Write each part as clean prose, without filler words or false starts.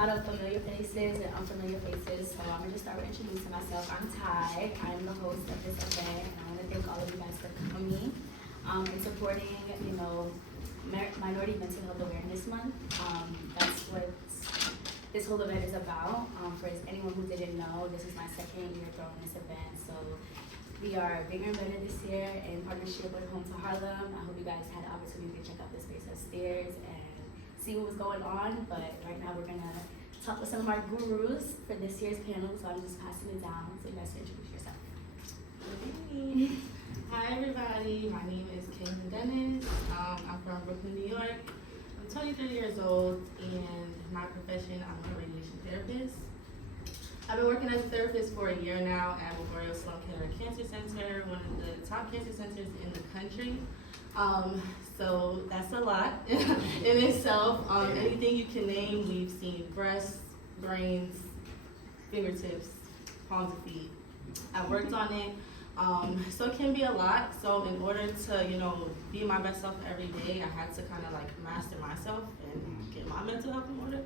lot of familiar faces and unfamiliar faces, so I'm gonna just start with introducing myself. I'm Ty. I'm the host of this event, and I want to thank all of you guys for coming and supporting, Minority Mental Health Awareness Month. That's what this whole event is about. For anyone who didn't know, this is my second year throwing this event, so we are bigger and better this year in partnership with Home to Harlem. I hope you guys had the opportunity to check out the space upstairs and see what was going on, but right now we're gonna talk with some of our gurus for this year's panel, so I'm just passing it down so you guys can introduce yourself. Hi everybody, my name is Kaylynn Denis. I'm from Brooklyn, New York. I'm 23 years old, and my profession, I'm a radiation therapist. I've been working as a therapist for a year now at Memorial Sloan Kettering Cancer Center, one of the top cancer centers in the country. So that's a lot in itself. Anything you can name, we've seen: breasts, brains, fingertips, palms of feet. I worked on it. So it can be a lot. So in order to, be my best self every day, I had to kind of like master myself and get my mental health in order.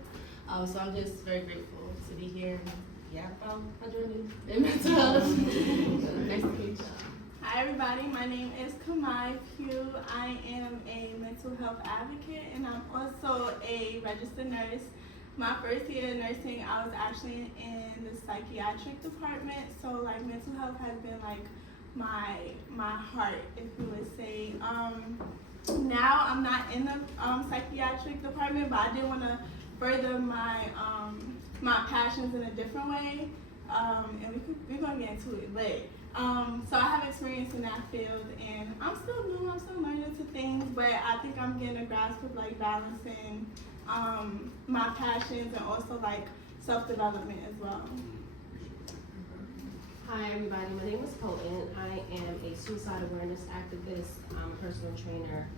So I'm just very grateful to be here. Yeah, my journey in mental health. Nice to meet you. Hi everybody, my name is Kamai, Pugh. I am a mental health advocate, and I'm also a registered nurse. My first year of nursing, I was actually in the psychiatric department, so like mental health has been like my heart, if you would say. Now I'm not in the psychiatric department, but I did want to further my passions in a different way, and we're gonna get into it, but. So I have experience in that field, and I'm still new, I'm still learning to things, but I think I'm getting a grasp of like balancing my passions and also like self-development as well. Hi everybody, my name is Kaylynn. I am a suicide awareness activist. I'm a personal trainer,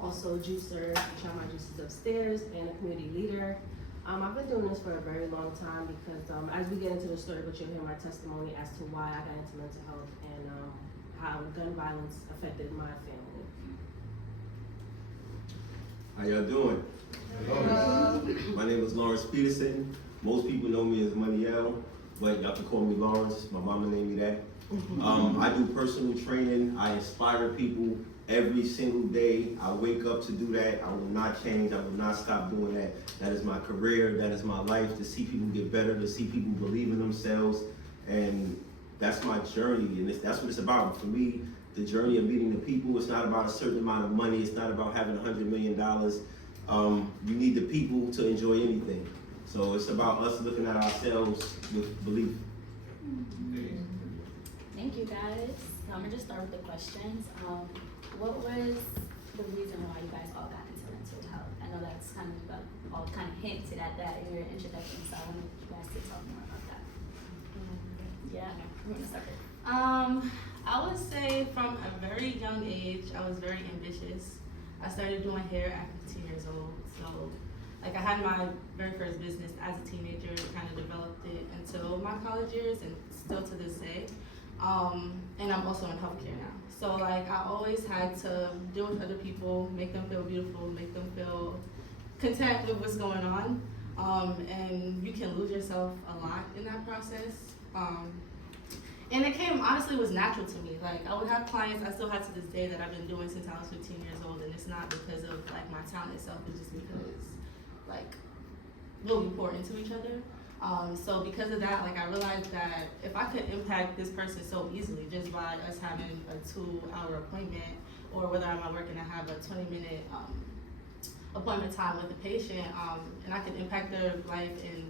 also juicer. I try my juices upstairs, and a community leader. I've been doing this for a very long time because as we get into the story, but you'll hear my testimony as to why I got into mental health and how gun violence affected my family. How y'all doing? My name is Larence Peterson. Most people know me as Money L, but y'all can call me Larence. My mama named me that. I do personal training. I inspire people every single day. I wake up to do that. I will not change. I will not stop doing that. That is my career. That is my life, to see people get better, to see people believe in themselves. And that's my journey. And that's what it's about. For me, the journey of meeting the people, it's not about a certain amount of money. It's not about having $100 million. You need the people to enjoy anything. So it's about us looking at ourselves with belief. Thank you guys. I'm gonna just start with the questions. What was the reason why you guys all got into mental health? I know that's kind of hinted at that in your introduction, so I want you guys to talk more about that. Yeah, we're gonna start it. I would say from a very young age, I was very ambitious. I started doing hair at 15 years old. So like I had my very first business as a teenager, kind of developed it until my college years and still to this day. And I'm also in healthcare now. So like I always had to deal with other people, make them feel beautiful, make them feel content with what's going on. And you can lose yourself a lot in that process. And it honestly was natural to me. Like I would have clients, I still have to this day, that I've been doing since I was 15 years old, and it's not because of like my talent itself, it's just because like we'll be poured into each other. So because of that, like I realized that if I could impact this person so easily just by us having a 2-hour appointment, or whether I'm at work and I have a 20-minute appointment time with the patient, and I can impact their life in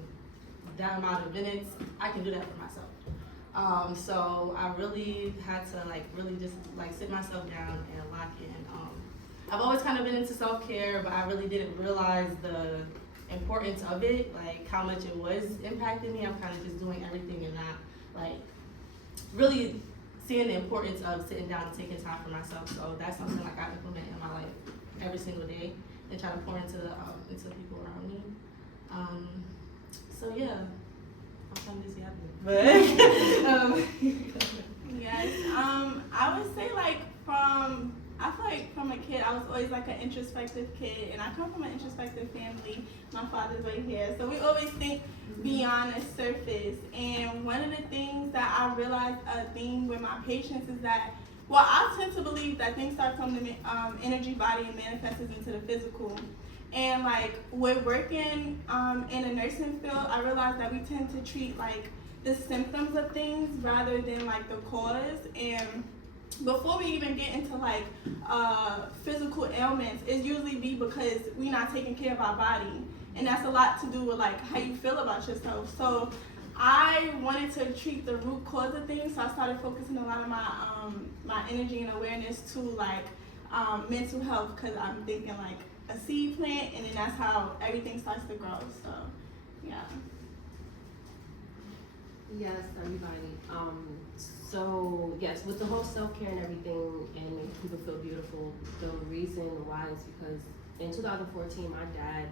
that amount of minutes, I can do that for myself. So I really had to really just sit myself down and lock in. I've always kind of been into self-care, but I really didn't realize the importance of it, like how much it was impacting me. I'm kind of just doing everything and not really seeing the importance of sitting down and taking time for myself. So that's something I implement in my life every single day and try to pour into people around me. So yeah, I'm kind of busy happening. But Yes, I would say I feel like from a kid, I was always like an introspective kid, and I come from an introspective family. My father's right here, so we always think beyond the surface. And one of the things that I realized a thing with my patients is that, well, I tend to believe that things start from the energy body and manifests into the physical. And like with working in a nursing field, I realized that we tend to treat like the symptoms of things rather than like the cause. And before we even get into like physical ailments, it's usually be because we're not taking care of our body, and that's a lot to do with like how you feel about yourself. So I wanted to treat the root cause of things, so I started focusing a lot of my energy and awareness to like mental health, because I'm thinking like a seed plant, and then that's how everything starts to grow. So yeah. Yes, everybody. So yes, with the whole self-care and everything and making people feel beautiful, the reason why is because in 2014, my dad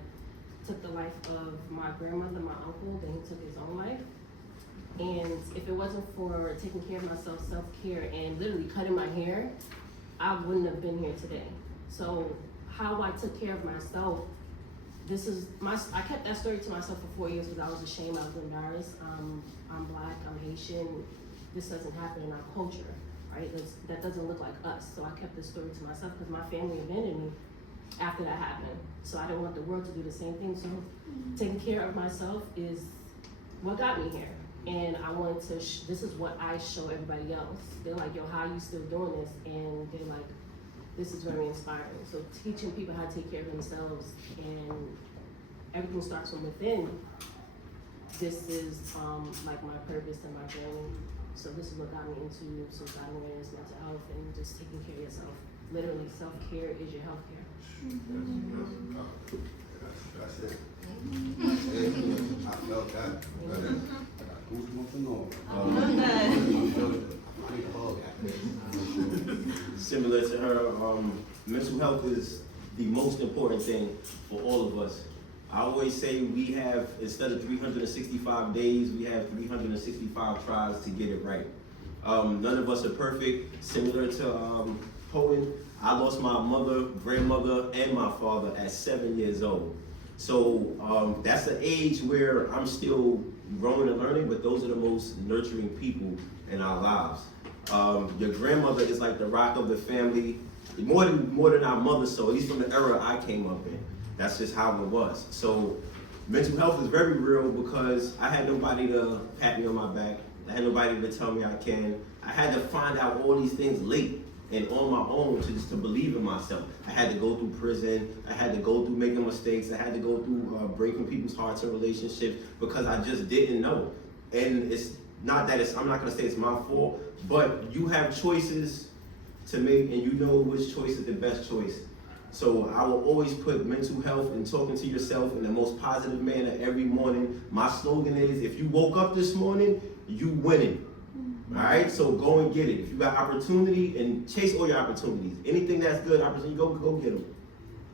took the life of my grandmother, my uncle, then he took his own life. And if it wasn't for taking care of myself, self-care, and literally cutting my hair, I wouldn't have been here today. So how I took care of myself, I kept that story to myself for 4 years because I was ashamed, I was embarrassed. I'm Black, I'm Haitian. This doesn't happen in our culture, right? That doesn't look like us. So I kept this story to myself because my family abandoned me after that happened. So I didn't want the world to do the same thing. So taking care of myself is what got me here. And I wanted to, this is what I show everybody else. They're like, yo, how are you still doing this? And they're like, this is very inspiring. So teaching people how to take care of themselves, and everything starts from within. This is like my purpose and my journey. So this is what got me into suicide awareness, mental health, and just taking care of yourself. Literally, self-care is your health care. That's it. I felt that. I got goosebumps and all. Similar to her, mental health is the most important thing for all of us. I always say we have, instead of 365 days, we have 365 tries to get it right. None of us are perfect. Similar to Poen, I lost my mother, grandmother, and my father at 7 years old. So that's an age where I'm still growing and learning, but those are the most nurturing people in our lives. Your grandmother is like the rock of the family, more than our mother, so at least from the era I came up in. That's just how it was. So mental health is very real because I had nobody to pat me on my back. I had nobody to tell me I can. I had to find out all these things late and on my own to believe in myself. I had to go through prison. I had to go through making mistakes. I had to go through breaking people's hearts and relationships because I just didn't know. And it's not that I'm not gonna say it's my fault, but you have choices to make and you know which choice is the best choice. So I will always put mental health and talking to yourself in the most positive manner every morning. My slogan is, if you woke up this morning, you winning. All right, so go and get it. If you got opportunity, and chase all your opportunities. Anything that's good, opportunity, go get them.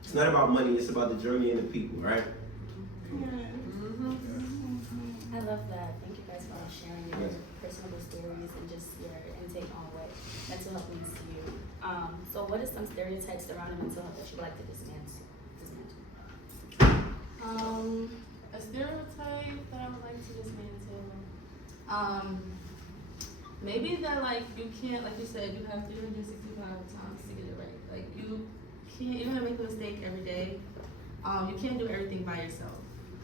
It's not about money, it's about the journey and the people, right? I love that. Thank you guys for sharing your personal stories and just your intake on what mental health means to you. So what are some stereotypes surrounding mental health that you would like to dismantle? A stereotype that I would like to dismantle. Maybe that like you can't, like you said, you have 365 times to get it right. Like you're gonna make a mistake every day. You can't do everything by yourself.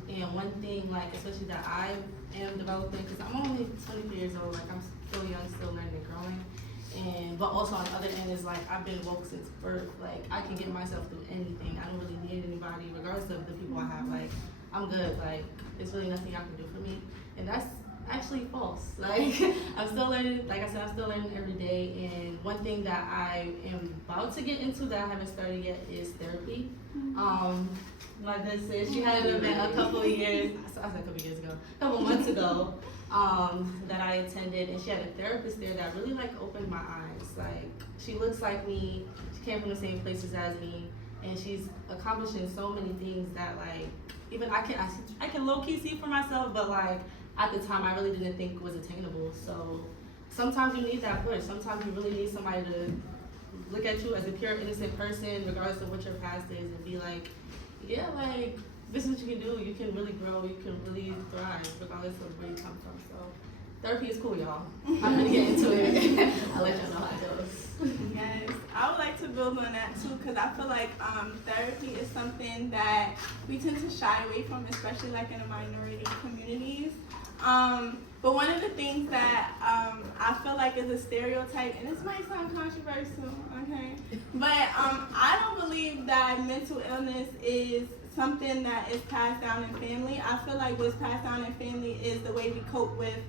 And one thing, like especially that I am developing, because I'm only 23 years old, like I'm still young, still learning and growing. But also on the other end is like I've been woke since birth. Like I can get myself through anything. I don't really need anybody, regardless of the people I have. Like I'm good. Like it's really nothing y'all can do for me. And that's actually false. Like I'm still learning. Like I said, I'm still learning every day. And one thing that I am about to get into that I haven't started yet is therapy. My dad said she had an event a couple months ago. That I attended, and she had a therapist there that really like opened my eyes. Like she looks like me, she came from the same places as me, and she's accomplishing so many things that like even I can low key see for myself, but like at the time I really didn't think was attainable. So sometimes you need that push. Sometimes you really need somebody to look at you as a pure, innocent person, regardless of what your past is, and be like, yeah, like, this is what you can do. You can really grow. You can really thrive, regardless of where you come from. So, therapy is cool, y'all. I'm gonna get into it. I'll let y'all know how it goes. Yes, I would like to build on that too, because I feel like therapy is something that we tend to shy away from, especially like in the minority communities. But one of the things that I feel like is a stereotype, and this might sound controversial, okay? But I don't believe that mental illness is something that is passed down in family. I feel like what's passed down in family is the way we cope with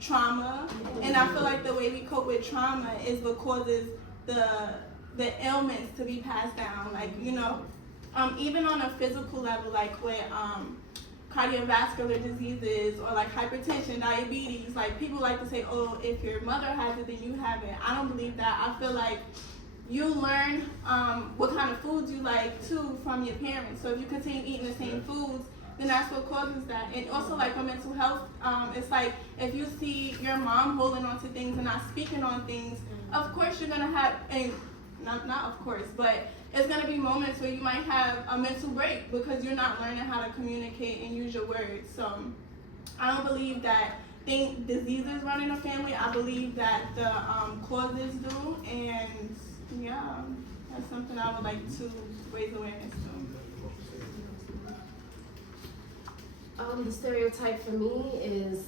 trauma, and I feel like the way we cope with trauma is what causes the ailments to be passed down. Like, you know, even on a physical level, like with cardiovascular diseases or like hypertension, diabetes, like people like to say, oh, if your mother has it, then you have it. I don't believe that. I feel like you learn what kind of foods you like too from your parents. So if you continue eating the same foods, then that's what causes that. And also like for mental health, it's like if you see your mom holding on to things and not speaking on things, of course you're gonna have, and not of course, but it's gonna be moments where you might have a mental break because you're not learning how to communicate and use your words. So I don't believe that diseases run in a family. I believe that the causes do, and yeah, that's something I would like to raise awareness to. The stereotype for me is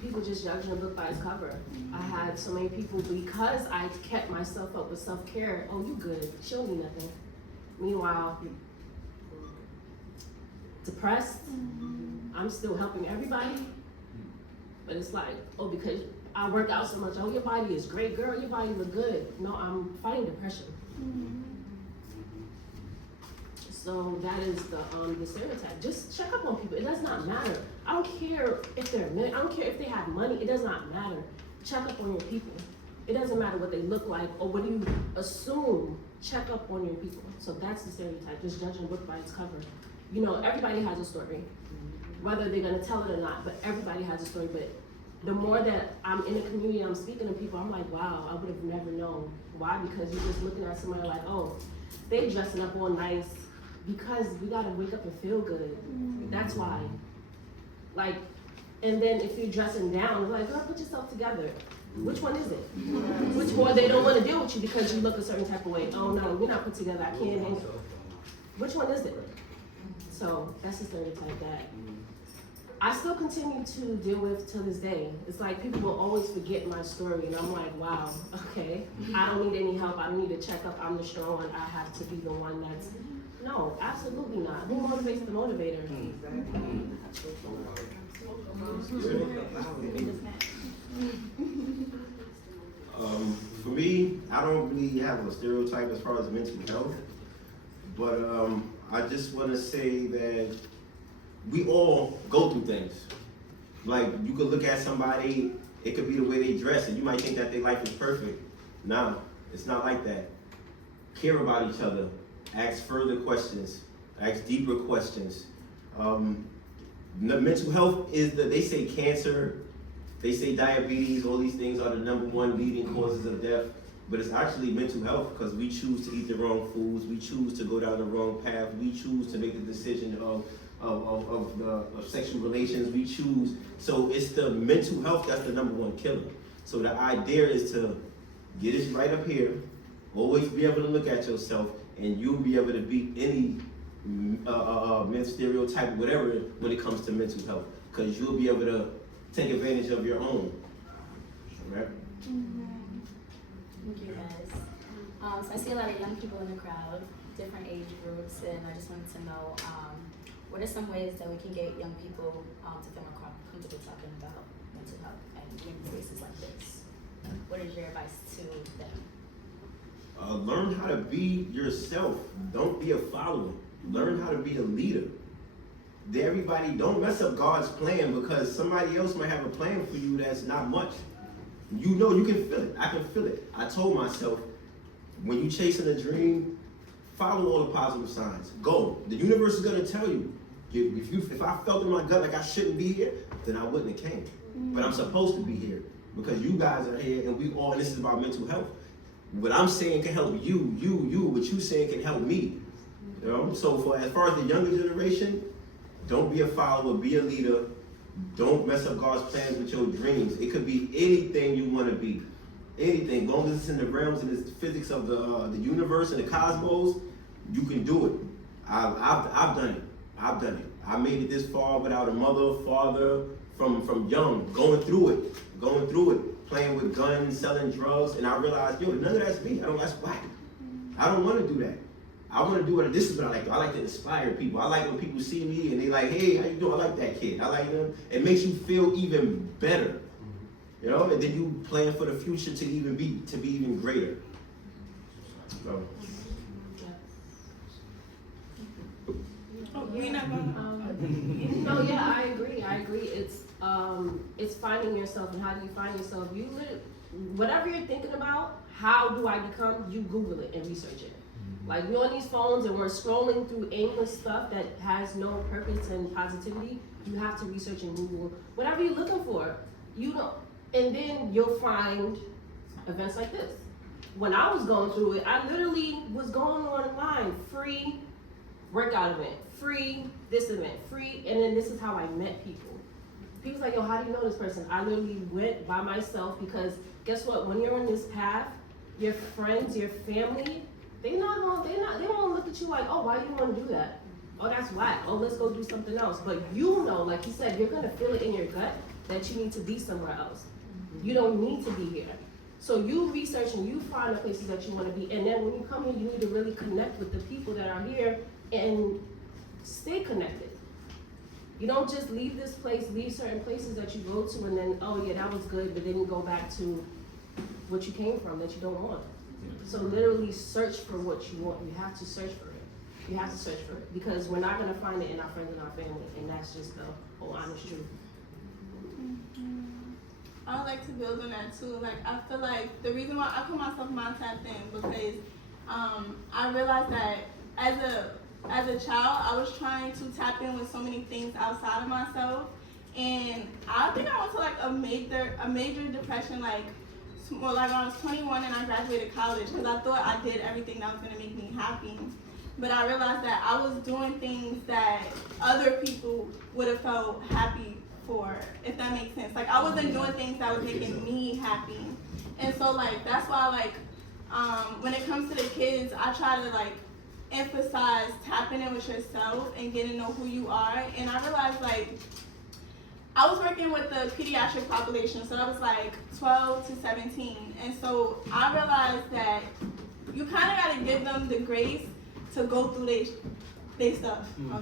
people just judging a book by its cover. I had so many people, because I kept myself up with self-care, oh, you good, she don't need nothing. Meanwhile, depressed, I'm still helping everybody, but it's like, oh, because I work out so much, oh, your body is great, girl, your body look good. No, I'm fighting depression. So that is the stereotype. Just check up on people. It does not matter. I don't care if they're I don't care if they have money. It does not matter. Check up on your people. It doesn't matter what they look like or what you assume. Check up on your people. So that's the stereotype. Just judging a book by its cover. You know, everybody has a story, whether they're gonna tell it or not. But everybody has a story. But the more that I'm in a community, I'm speaking to people, I'm like, wow, I would have never known. Why? Because you're just looking at somebody like, oh, they dressing up all nice. Because we gotta wake up and feel good. That's why. Like, and then if you're dressing down, it's like, girl, put yourself together. Which one is it? Which one? They don't want to deal with you because you look a certain type of way. Oh no, we're not put together. I can't hang. Which one is it? So that's the stereotype that I still continue to deal with to this day. It's like people will always forget my story, and I'm like, wow, okay. I don't need any help. I don't need to check up. I'm the strong one. I have to be the one that's. No, absolutely not. Who motivates the motivator? For me, I don't really have a stereotype as far as mental health, but I just want to say that we all go through things. Like, you could look at somebody, it could be the way they dress, and you might think that their life is perfect. No, it's not like that. Care about each other. Ask further questions, ask deeper questions. The mental health is they say cancer, they say diabetes, all these things are the #1 leading causes of death, but it's actually mental health because we choose to eat the wrong foods, we choose to go down the wrong path, we choose to make the decision of sexual relations, we choose. So it's the mental health that's the #1 killer. So the idea is to get it right up here, always be able to look at yourself, and you'll be able to beat any stereotype, whatever, when it comes to mental health, because you'll be able to take advantage of your own. Right? Thank you, guys. So I see a lot of young people in the crowd, different age groups, and I just wanted to know what are some ways that we can get young people to feel more comfortable talking about mental health and in spaces like this? What is your advice to them? Learn how to be yourself. Don't be a follower. Learn how to be a leader. Everybody, don't mess up God's plan because somebody else might have a plan for you that's not much. You know, you can feel it. I can feel it. I told myself, when you chasing a dream, follow all the positive signs. Go. The universe is gonna tell you. If I felt in my gut like I shouldn't be here, then I wouldn't have came. But I'm supposed to be here because you guys are here, and this is about mental health. what I'm saying can help you, what you saying can help me. You know? So for as far as the younger generation, don't be a follower, be a leader. Don't mess up God's plans with your dreams. It could be anything you want to be. Anything. As long as it's in the realms and the physics of the universe and the cosmos, you can do it. I've done it. I've done it. I made it this far without a mother, father, from young, going through it, playing with guns, selling drugs, and I realized, yo, none of that's me. That's black. I don't want to do that. I want to do what, this is what I like to do. I like to inspire people. I like when people see me and they like, hey, how you doing? I like that kid. I like them. It makes you feel even better. You know, and then you plan for the future to be even greater. So. No, yeah, I agree. It's finding yourself, and how do you find yourself? You whatever you're thinking about, how do I become? You Google it and research it. Like, we're on these phones and we're scrolling through aimless stuff that has no purpose and positivity. You have to research and Google whatever you're looking for. And then you'll find events like this. When I was going through it, I literally was going online, free workout event, free this event, free, and then this is how I met people. People's like, yo, how do you know this person? I literally went by myself, because guess what? When you're on this path, your friends, your family, they won't look at you like, oh, why do you want to do that? Oh, that's whack. Oh, let's go do something else. But you know, like you said, you're gonna feel it in your gut that you need to be somewhere else. You don't need to be here. So you research and you find the places that you want to be. And then when you come here, you need to really connect with the people that are here and stay connected. You don't just leave this place, leave certain places that you go to, and then, oh yeah, that was good, but then you go back to what you came from that you don't want. So literally search for what you want. You have to search for it. You have to search for it, because we're not gonna find it in our friends and our family, and that's just the whole honest truth. I would like to build on that too. Like, I feel like the reason why I call myself mind tapped in, because I realized that as a child, I was trying to tap in with so many things outside of myself, and I think I went to like a major depression, like when I was 21 and I graduated college, because I thought I did everything that was gonna make me happy. But I realized that I was doing things that other people would have felt happy for, if that makes sense. Like, I wasn't doing things that was making me happy. And so, like, that's why, like, when it comes to the kids, I try to, like, emphasize tapping in with yourself and getting to know who you are. And I realized, like, I was working with the pediatric population, so that was, like, 12 to 17. And so I realized that you kind of got to give them the grace to go through their stuff. But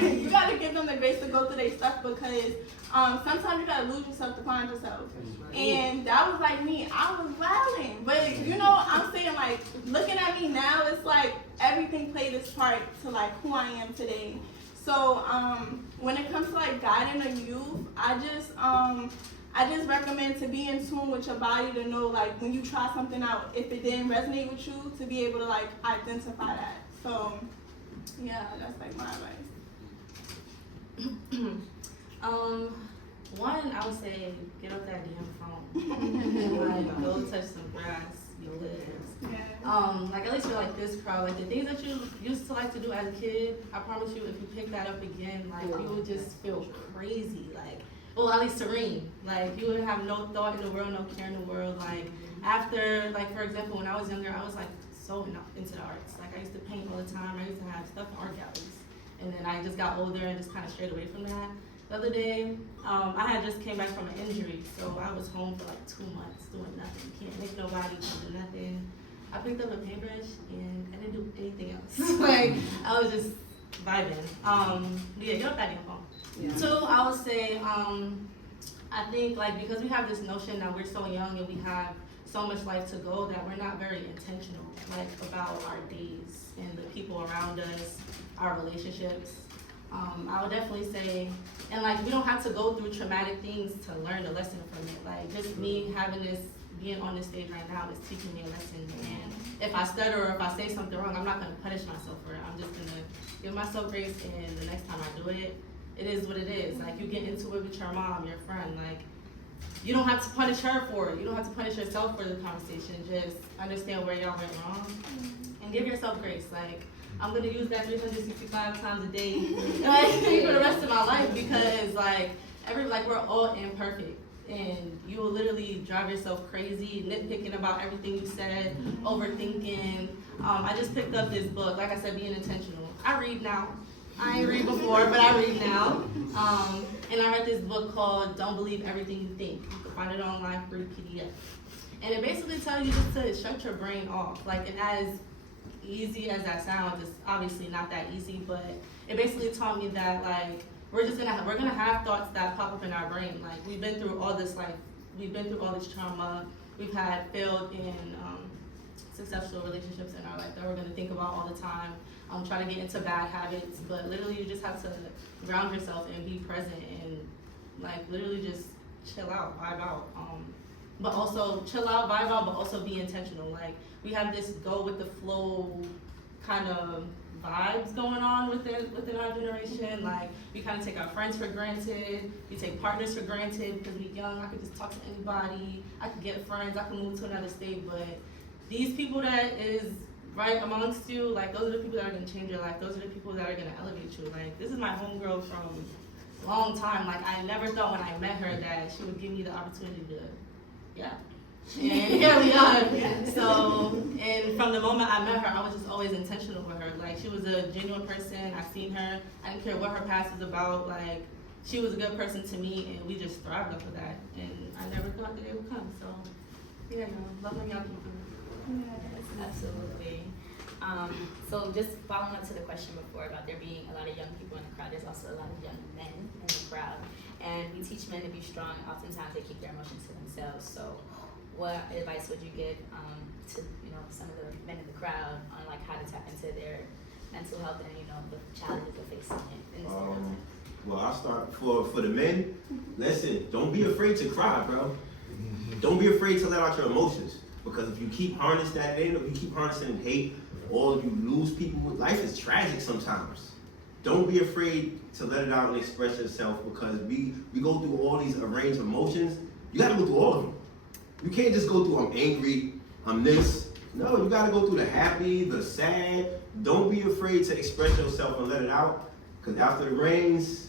you gotta give them the grace to go through their stuff, because sometimes you gotta lose yourself to find yourself. And that was like me. I was wilding. But you know, I'm saying, like, looking at me now, it's like everything played its part to like who I am today. So when it comes to like guiding a youth, I just recommend to be in tune with your body, to know, like, when you try something out, if it didn't resonate with you, to be able to like identify that. So yeah, that's like my advice. One, I would say get off that damn phone. Like, go touch some grass, you'll live. Yeah. Like, at least for like this crowd, like the things that you used to like to do as a kid, I promise you, if you pick that up again, like, you would just feel crazy. Like, well, at least serene. Like, you would have no thought in the world, no care in the world. Like, after, like, for example, when I was younger, I was like so into the arts. Like, I used to paint all the time. I used to have stuff in art galleries. And then I just got older and just kind of strayed away from that. The other day, I had just came back from an injury, so I was home for like 2 months doing nothing. Can't make nobody, can't do nothing. I picked up a paintbrush and I didn't do anything else. Like, I was just vibing. Yeah, get off that damn phone. Yeah. Two, I would say, I think, like, because we have this notion that we're so young and we have so much life to go, that we're not very intentional, like, about our days and the people around us, our relationships. I would definitely say, and like, we don't have to go through traumatic things to learn a lesson from it. Like, just me having this, being on this stage right now is teaching me a lesson. And if I stutter or if I say something wrong, I'm not gonna punish myself for it. I'm just gonna give myself grace, and the next time I do it, it is what it is. Like, you get into it with your mom, your friend, like, you don't have to punish her for it. You don't have to punish yourself for the conversation. Just understand where y'all went wrong and give yourself grace. Like, I'm gonna use that 365 times a day for the rest of my life because like we're all imperfect. And you will literally drive yourself crazy, nitpicking about everything you said, overthinking. I just picked up this book, like I said, being intentional. I read now. I ain't read before, but I read now. And I read this book called Don't Believe Everything You Think. You can find it online, free PDF. And it basically tells you just to shut your brain off. Like, and as easy as that sounds, it's obviously not that easy, but it basically taught me that, like, we're gonna have thoughts that pop up in our brain. Like, we've been through all this life, we've been through all this trauma, we've had failed in successful relationships in our life that we're gonna think about all the time. Try to get into bad habits, but literally you just have to ground yourself and be present and like literally just chill out, vibe out. But also chill out, vibe out, but also be intentional. Like, we have this go with the flow kind of vibes going on within our generation. Like, we kind of take our friends for granted, we take partners for granted because we're young. I could just talk to anybody, I could get friends, I could move to another state, but these people that is right amongst you, like, those are the people that are gonna change your life. Those are the people that are gonna elevate you. Like, this is my homegirl from a long time. Like, I never thought when I met her that she would give me the opportunity to, and here we are. So, and from the moment I met her, I was just always intentional with her. Like, she was a genuine person. I seen her. I didn't care what her past was about. Like, she was a good person to me, and we just thrived off of that. And I never thought that it would come. So, yeah, love when y'all people. Yes, absolutely. So just following up to the question before about there being a lot of young people in the crowd, there's also a lot of young men in the crowd. And we teach men to be strong. Oftentimes they keep their emotions to themselves. So what advice would you give to some of the men in the crowd on like how to tap into their mental health and the challenges they're facing in this time? Well, I'll start for the men. Listen, don't be afraid to cry, bro. Don't be afraid to let out your emotions. Because if you keep harnessing that in, if you keep harnessing hate, or you lose people, life is tragic sometimes. Don't be afraid to let it out and express yourself, because we go through all these arranged emotions. You gotta go through all of them. You can't just go through, I'm angry, I'm this. No, you gotta go through the happy, the sad. Don't be afraid to express yourself and let it out, because after the rains,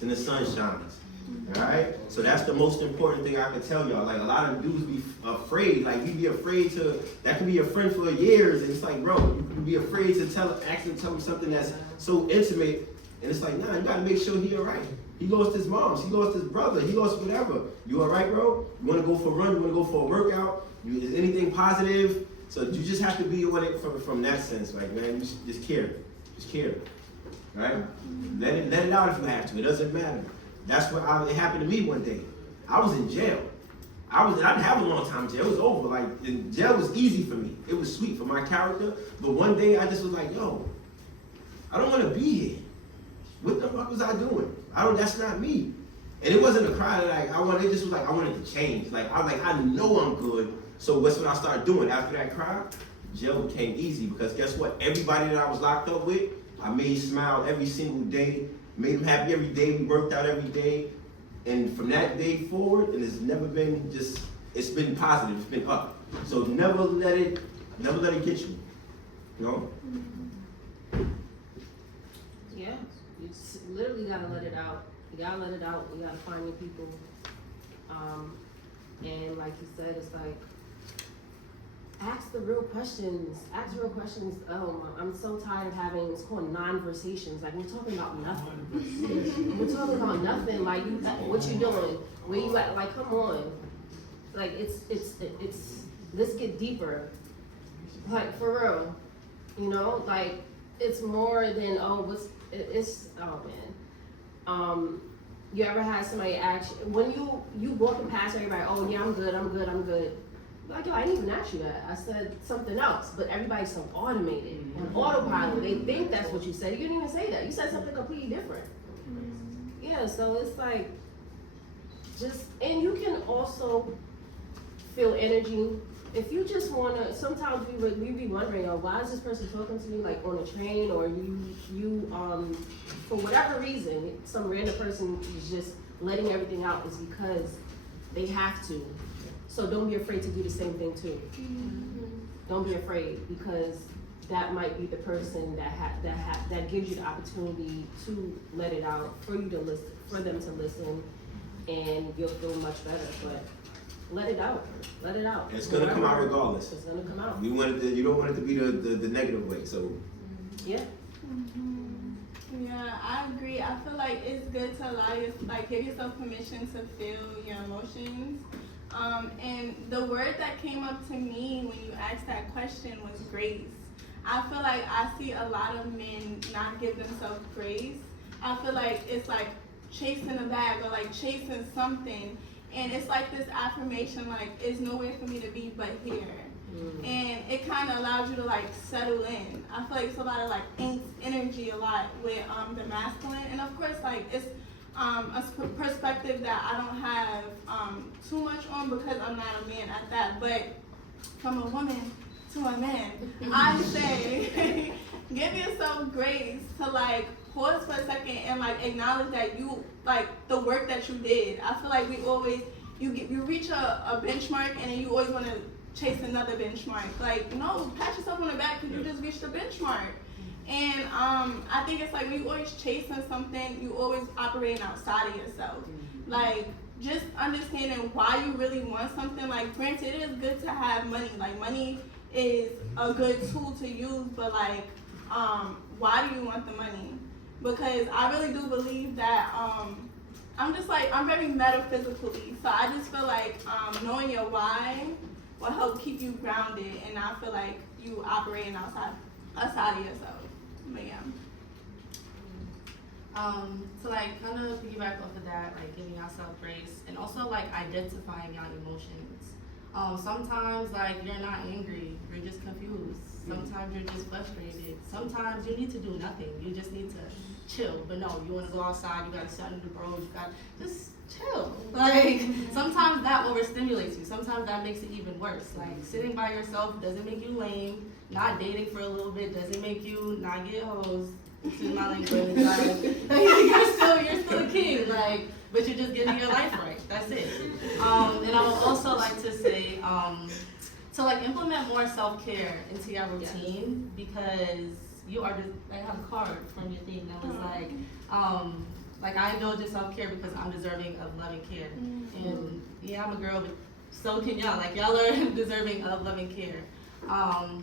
then the sun shines. Alright? So that's the most important thing I can tell y'all. Like, a lot of dudes be afraid. Like, you be afraid to, that could be your friend for years, and it's like, bro, you can be afraid to tell him something that's so intimate, and it's like, nah, you gotta make sure he alright. He lost his mom, he lost his brother, he lost whatever. You alright, bro? You wanna go for a run, you wanna go for a workout? Is anything positive? So you just have to be on it from that sense. Like, man, just care. Just care. Right? Let it out if you have to. It doesn't matter. That's what it happened to me one day. I was in jail. I didn't have a long time in jail. It was over. Like, jail was easy for me. It was sweet for my character. But one day I just was like, yo, I don't want to be here. What the fuck was I doing? That's not me. And it wasn't a cry that it just was like, I wanted to change. Like, I know I'm good. So what's what I started doing after that cry? Jail became easy, because guess what? Everybody that I was locked up with, I made smile every single day. Made them happy every day. We worked out every day. And from that day forward, and it's never been it's been positive, it's been up. So never let it get you. You know? Yeah, you just literally gotta let it out. You gotta let it out. You gotta find your people. And like you said, it's like, ask the real questions. Ask real questions. I'm so tired of having, it's called non-versations. Like, we're talking about nothing. We're talking about nothing. Like, what you doing? Where you at? Like, come on. Like, let's get deeper. Like, for real. Like, it's more than, oh man. You ever had somebody ask you, when you walking past everybody, oh yeah, I'm good. Like, yo, I didn't even ask you that. I said something else, but everybody's so automated and autopilot. They think that's what you said. You didn't even say that. You said something completely different. Yeah, so it's like, and you can also feel energy. If you just wanna, sometimes we be wondering, oh, why is this person talking to me, like on a train, or you for whatever reason, some random person is just letting everything out, is because They have to. So don't be afraid to do the same thing too. Don't be afraid, because that might be the person that gives you the opportunity to let it out, for you to listen, for them to listen, and you'll feel much better. But let it out. Let it out. It's gonna come out regardless. It's gonna come out. You don't want it to be the negative way. So Yeah. Yeah, I agree. I feel like it's good to allow you, like, give yourself permission to feel your emotions. And the word that came up to me when you asked that question was grace. I feel like I see a lot of men not give themselves grace. I feel like it's like chasing a bag or like chasing something. And it's like this affirmation, like, it's nowhere for me to be but here. And it kind of allows you to like settle in. I feel like it's a lot of like energy a lot with the masculine. And of course, like, it's a perspective that I don't have too much on because I'm not a man at that. But from a woman to a man, I say give yourself grace to like pause for a second and like acknowledge that you, like, the work that you did. I feel like we always, you reach a benchmark and then you always want to chase another benchmark. Like, no, pat yourself on the back because you just reached a benchmark. And I think it's like when you always chasing something, you always operating outside of yourself. Like, just understanding why you really want something. Like, granted, it is good to have money. Like, money is a good tool to use, but like, why do you want the money? Because I really do believe that I'm very metaphysically. So I just feel like knowing your why will help keep you grounded and not feel like you operating outside of yourself. But yeah. To like kind of piggyback off of that, like giving yourself grace and also like identifying your emotions. Sometimes like you're not angry, you're just confused. Sometimes you're just frustrated. Sometimes you need to do nothing. You just need to chill. But no, you want to go outside, you got to sit under the road, you got to just chill. Like, sometimes that overstimulates you. Sometimes that makes it even worse. Like, sitting by yourself doesn't make you lame. Not dating for a little bit doesn't make you not get hoes. Excuse my language. Like, you're still a king. Like, but you're just getting your life right. That's it. And I would also like to say, to like implement more self-care into your routine, because you are just, I have a card from your thing that was like I indulge in self-care because I'm deserving of loving care. And yeah, I'm a girl, but so can y'all. Like, y'all are deserving of loving care.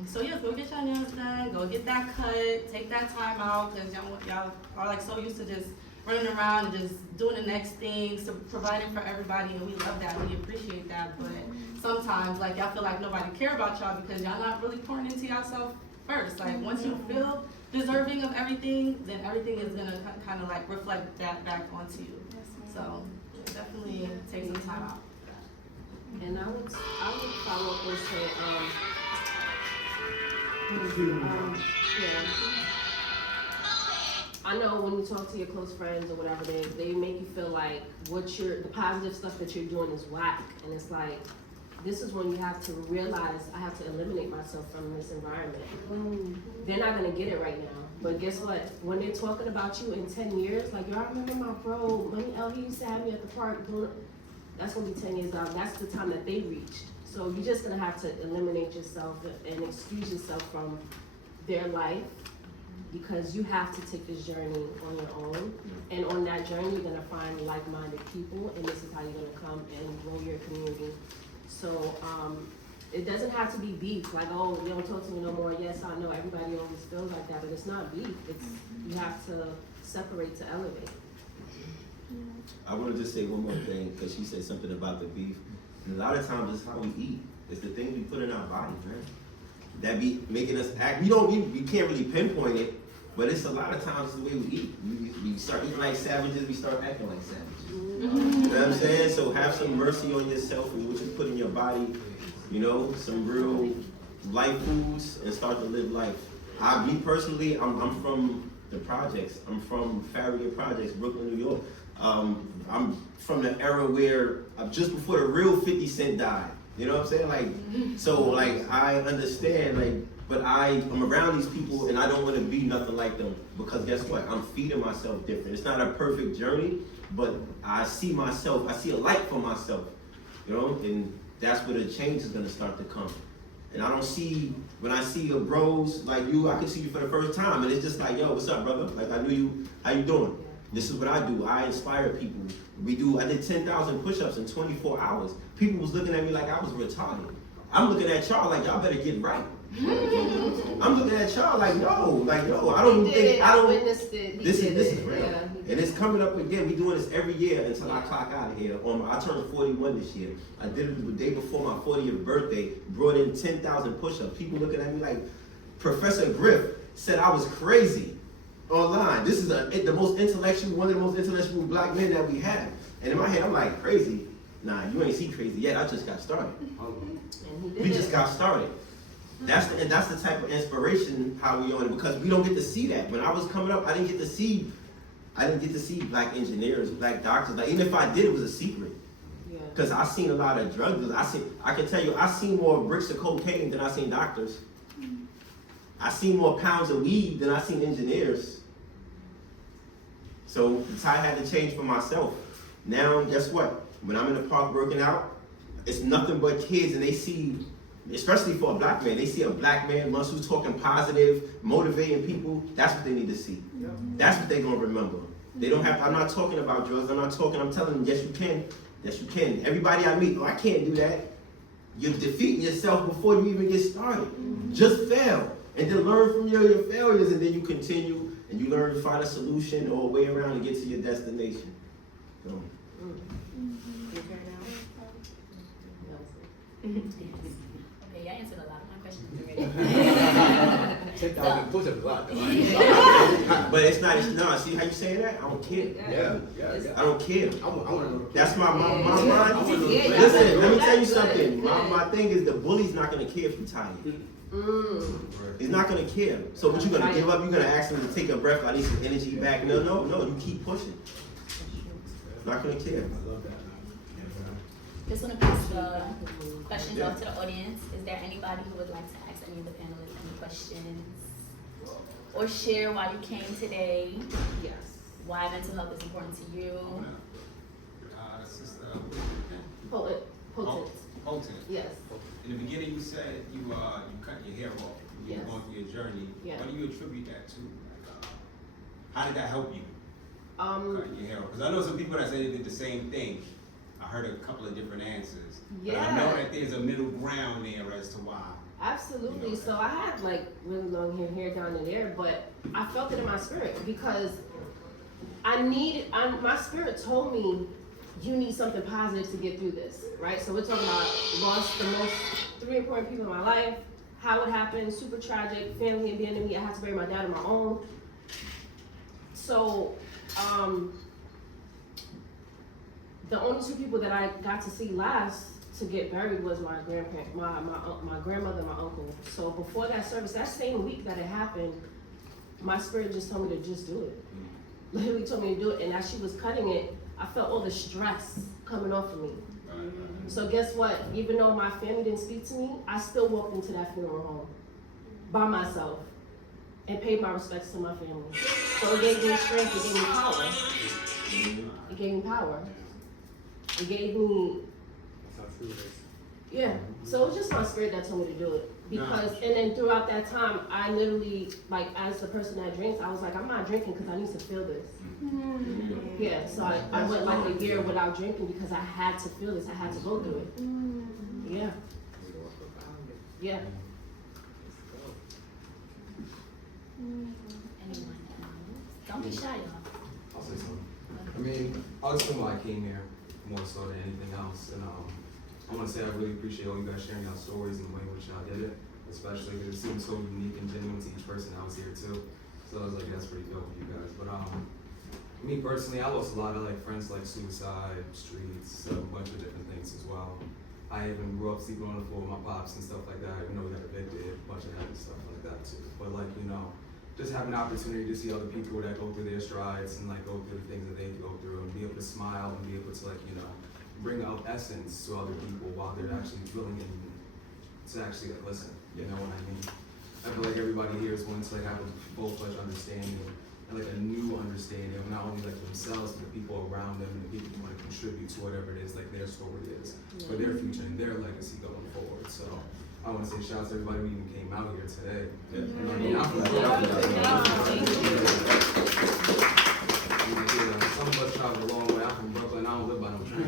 So yes, go get your nails done, go get that cut, take that time out, because y'all are like so used to just running around and just doing the next thing, so providing for everybody, and we love that, we appreciate that. But sometimes like y'all feel like nobody care about y'all because y'all not really pouring into yourself first. Like, once you feel deserving of everything, then everything is gonna kind of like reflect that back onto you. So definitely take some time out. And I would follow up and say, I know when you talk to your close friends or whatever, they make you feel like the positive stuff that you're doing is whack, and it's like, this is when you have to realize I have to eliminate myself from this environment. They're not gonna get it right now, but guess what? When they're talking about you in 10 years, like, y'all remember my bro, Money L, he used to have me at the park doing, that's gonna be 10 years out. That's the time that they reached. So you're just gonna have to eliminate yourself and excuse yourself from their life, because you have to take this journey on your own. And on that journey, you're gonna find like-minded people, and this is how you're gonna come and grow your community. So it doesn't have to be beef, like, oh, you don't talk to me no more. Yes, I know everybody always feels like that, but it's not beef. It's, you have to separate to elevate. I want to just say one more thing, because she said something about the beef. And a lot of times it's how we eat. It's the things we put in our body, man. That be making us act. We can't really pinpoint it, but it's a lot of times the way we eat. We start eating like savages, we start acting like savages. You know what I'm saying? So have some mercy on yourself and what you put in your body, you know, some real life foods, and start to live life. Me personally, I'm from the projects. I'm from Farragut Projects, Brooklyn, New York. I'm from the era where just before the real 50 Cent died. You know what I'm saying? Like, so like I understand, like, but I'm around these people and I don't want to be nothing like them, because guess what? I'm feeding myself different. It's not a perfect journey, but I see a light for myself. you know, and that's where the change is gonna start to come. And I don't see, when I see a bros like you, I can see you for the first time, and it's just like, yo, what's up, brother? Like, I knew you, how you doing? This is what I do. I inspire people. I did 10,000 push-ups in 24 hours. People was looking at me like I was retarded. I'm looking at y'all like, y'all better get right. I'm looking at y'all like, no, I don't even think, I don't. Witnessed it. This is real. Yeah, And it's coming up again. We doing this every year until I clock out of here. I turned 41 this year. I did it the day before my 40th birthday. Brought in 10,000 push-ups. People looking at me like Professor Griff said I was crazy online. This is the most intellectual, one of the most intellectual black men that we have. And in my head, I'm like, crazy? Nah, you ain't seen crazy yet. I just got started. We just got started. That's the type of inspiration how we on it, because we don't get to see that. When I was coming up, I didn't get to see black engineers, black doctors. Like, even if I did, it was a secret. Because I seen a lot of drug dealers. I can tell you, I seen more bricks of cocaine than I seen doctors. I seen more pounds of weed than I seen engineers. So the tide had to change for myself. Now, guess what? When I'm in the park working out, it's nothing but kids, and they see, especially for a black man, they see a black man who's talking positive, motivating people. That's what they need to see. Yep. That's what they're gonna remember. They don't have. I'm not talking about drugs. I'm telling them, yes, you can. Yes, you can. Everybody I meet, I can't do that. You're defeating yourself before you even get started. Mm-hmm. Just fail, and then learn from your failures, and then you continue, and you learn to find a solution or a way around to get to your destination. So. Okay, y'all answered a lot of my questions already. 10,000 push-ups is a lot. But it's not, see how you saying that? I don't care. Yeah. I don't care. I want to know. That's my mind. Listen, let me tell you something. My thing is, the bully's not going to care if you're tired. He's not going to care. So what, you going to give up? You're going to ask him to take a breath, I need some energy back? No, you keep pushing. Not going to care. I love that. Just want to pass the questions off to the audience. Is there anybody who would like to ask any of the panelists any questions? Or share why you came today? Yes. Why mental health is important to you? Sister Potent. Yes. In the beginning, you said you cut your hair off. You were going through your journey. Yeah. What do you attribute that to? How did that help you? Cutting your hair off? Because I know some people that say they did the same thing. I heard a couple of different answers. Yeah. But I know that there's a middle ground there as to why. Absolutely. You know, so I had like really long hair down in there, but I felt it in my spirit because my spirit told me you need something positive to get through this, right? So we're talking about lost the most 3 important people in my life, how it happened, super tragic, family abandoned me, I had to bury my dad on my own. So, the only 2 people that I got to see last to get buried was my grandparent, my grandmother and my uncle. So before that service, that same week that it happened, my spirit just told me to just do it. Literally told me to do it, and as she was cutting it, I felt all the stress coming off of me. So guess what? Even though my family didn't speak to me, I still walked into that funeral home by myself and paid my respects to my family. So it gave me strength, it gave me power. It gave me power. It gave me, yeah. So it was just my spirit that told me to do it. Because, and then throughout that time, I literally, like, as the person that drinks, I was like, I'm not drinking because I need to feel this. Yeah, so I went like a year without drinking because I had to feel this. I had to go through it. Yeah. Yeah. Anyone else? Don't be shy, y'all. I'll say something. I mean, I'll explain why I came here more so than anything else. And I want to say I really appreciate all you guys sharing your stories and the way in which y'all did it, especially because it seems so unique and genuine to each person that was here too. So I was like, that's pretty dope for you guys. But me personally, I lost a lot of like friends like suicide, streets, a bunch of different things as well. I even grew up sleeping on the floor with my pops and stuff like that, even though we got evicted, a bunch of heavy stuff like that too. But like, you know, just having an opportunity to see other people that go through their strides and like go through the things that they go through and be able to smile and be able to like, you know, bring out essence to other people while they're actually willing and to actually like listen, you know what I mean? I feel like everybody here is willing to like have a full-fledged understanding and like a new understanding of not only like themselves, but the people around them and the people who want to contribute to whatever it is like their story is for their future and their legacy going forward. So I want to say shout out to everybody who even came out here today. You know what I mean? I'm from some of us travel a long way. I'm from Brooklyn. I don't live by no train.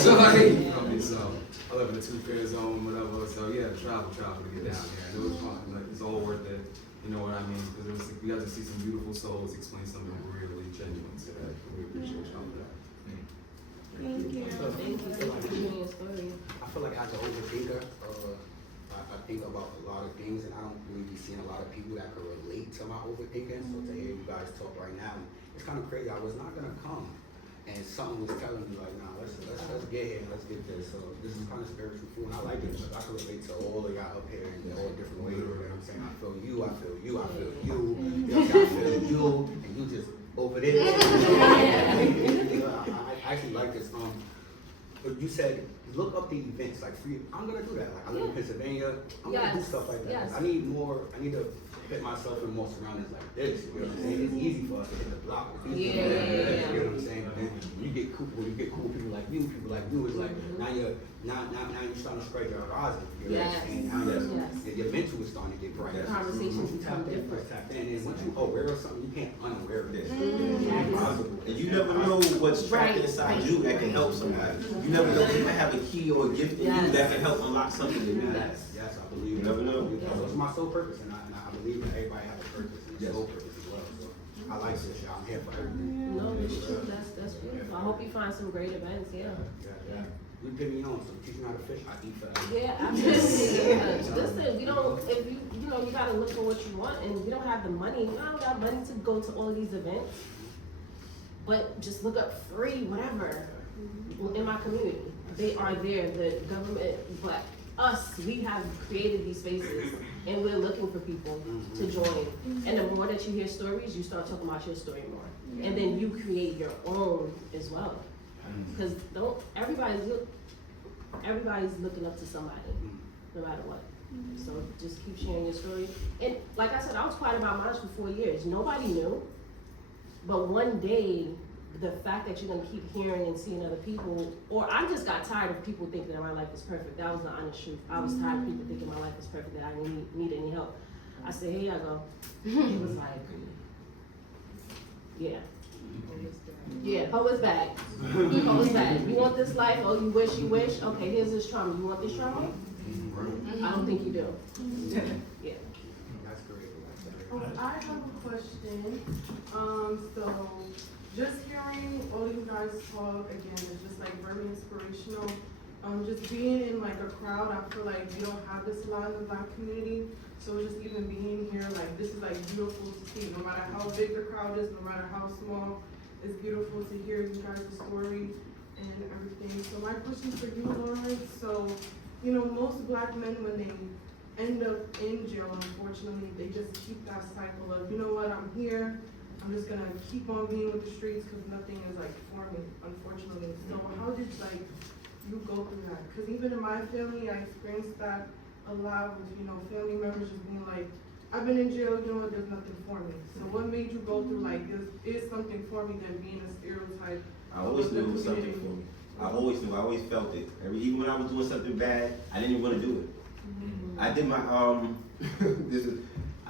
So like, you know what I mean? So I live in the 2-fare zone, whatever. So yeah, travel to get down here. And it was fun. Like it's all worth it. You know what I mean? Because we got to see some beautiful souls explain something really genuine today. We appreciate y'all for that. Thank you. Thank you for sharing your story. I feel like as an overthinker, I think about a lot of things, and I don't really be seeing a lot of people that can relate to my overthinking. So to hear you guys talk right now, it's kind of crazy. I was not gonna come, and something was telling me like, nah, let's get here, let's get this. So this is kind of spiritual food, and I like it because I can relate to all of y'all up here in all different ways. You know what I'm saying? I feel you, I feel you, I feel you. You know, I feel you, and you just over there. I actually like this. But you said look up the events like free. I'm gonna do that. Like I live in Pennsylvania. I'm gonna do stuff like that. Yes. I need to fit myself in more surroundings like this. You know what I'm saying? It's easy for us to hit the block. It's easy for us to hit this, you know what I'm saying? But then when you get cool people like you, it's like now you're starting to spread your horizon. You know what I'm saying? Now your mental is starting to get brighter. Conversations become different. And then once you aware of something, you can't unaware of this. And you never know what's trapped inside you that can help somebody. You never know, you might have a key or a gift in you that can help unlock something in you. Yes, I believe You never know. It's my sole purpose, and I believe that everybody has a purpose and a sole purpose as well. So I like this shit. I'm here for everything. No, it's true. That's beautiful. I hope you find some great events. Yeah. You put me on, so teach me how to fish. I eat for that. Yeah, absolutely. Listen, you don't. If you know, you gotta look for what you want, and you don't have the money. You don't got money to go to all of these events, but just look up free whatever in my community. They are there. The government, but us, we have created these spaces, and we're looking for people to join. And the more that you hear stories, you start talking about your story more, and then you create your own as well. Because everybody's looking up to somebody, no matter what. So just keep sharing your story. And like I said, I was quiet about mine for 4 years. Nobody knew. But one day, the fact that you're gonna keep hearing and seeing other people, or I just got tired of people thinking that my life is perfect. That was the honest truth. I was tired of people thinking my life is perfect, that I didn't need any help. I said, here I go. It was like, yeah. Yeah, Poet's back. Poet's back. You want this life? Oh, you wish. Okay, here's this trauma. You want this trauma? I don't think you do. Yeah. That's great. I have a question. So just hearing all you guys talk again is just like very inspirational. Just being in like a crowd, I feel like we don't have this a lot in the Black community. So just even being here, like this is like beautiful to see. No matter how big the crowd is, no matter how small, it's beautiful to hear you guys' story and everything. So my question for you, Lauren, so, you know, most Black men, when they end up in jail, unfortunately, they just keep that cycle of, you know what, I'm here, I'm just gonna keep on being with the streets because nothing is like for me, unfortunately. So how did like you go through that? Because even in my family, I experienced that a lot with, you know, family members just being like, I've been in jail, you know what, there's nothing for me. So what made you go through like, is something for me than being a stereotype? I always knew it was something for me. I always knew, I always felt it. Even when I was doing something bad, I didn't even want to do it. I did my, I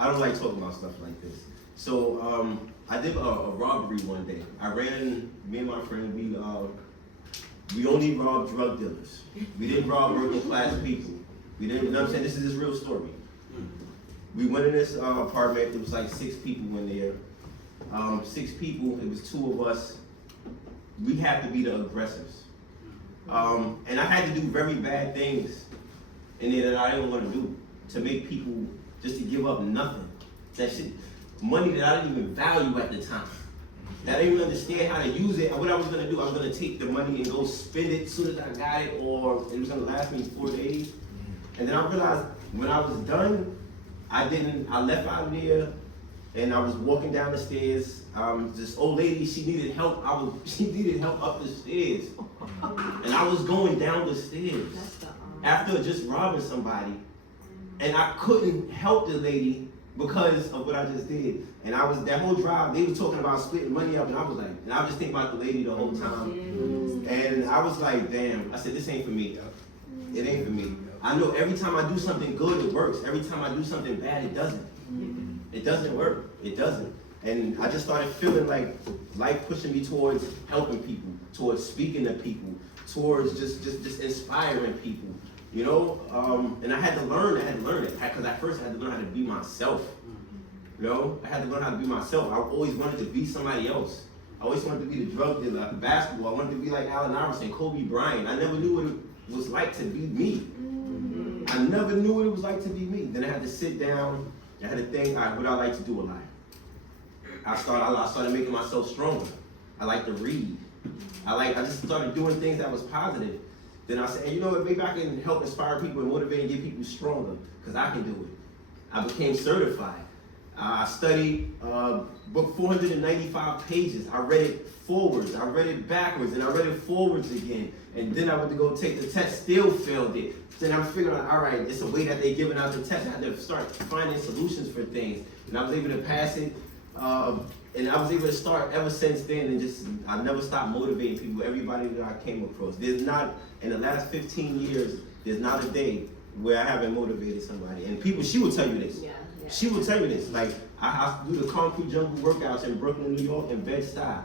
don't like talking about stuff like this. So I did a robbery one day. Me and my friend, we only robbed drug dealers. We didn't rob working class people. We didn't, you know what I'm saying? This is his real story. We went in this apartment, it was like 6 people in there. 6 people, it was 2 of us. We had to be the aggressors. And I had to do very bad things in there that I didn't want to do, to make people, just to give up nothing. That shit, money that I didn't even value at the time. That I didn't even understand how to use it. What I was gonna do, I was gonna take the money and go spend it as soon as I got it, or it was gonna last me 4 days. And then I realized when I was done, I left out of there, and I was walking down the stairs. This old lady, she needed help. She needed help up the stairs. And I was going down the stairs after just robbing somebody. And I couldn't help the lady because of what I just did. And I was, that whole drive, they were talking about splitting money up, and I was like, and I was just thinking about the lady the whole time. And I was like, damn, I said, this ain't for me. It ain't for me. I know every time I do something good, it works. Every time I do something bad, it doesn't. It doesn't work. It doesn't. And I just started feeling like life pushing me towards helping people, towards speaking to people, towards just inspiring people, you know? And I had to learn it, because at first I had to learn how to be myself, you know? I had to learn how to be myself. I always wanted to be somebody else. I always wanted to be the drug dealer, basketball. I wanted to be like Allen Iverson, Kobe Bryant. I never knew what it was like to be me. I never knew what it was like to be me. Then I had to sit down, I had to think, all right, what I like to do in life. I started making myself stronger. I like to read. I just started doing things that was positive. Then I said, hey, you know what, maybe I can help inspire people and motivate and get people stronger, because I can do it. I became certified. I studied book 495 pages. I read it forwards, I read it backwards, and I read it forwards again. And then I went to go take the test, still failed it. Then I'm figuring out, all right, it's a way that they're giving out the test. I had to start finding solutions for things. And I was able to pass it. And I was able to start ever since then, and I never stopped motivating people, everybody that I came across. There's not, in the last 15 years, there's not a day where I haven't motivated somebody. And people, she will tell you this. Yeah. She will tell you this. Like, I do the concrete jungle workouts in Brooklyn, New York, and Bed-Stuy.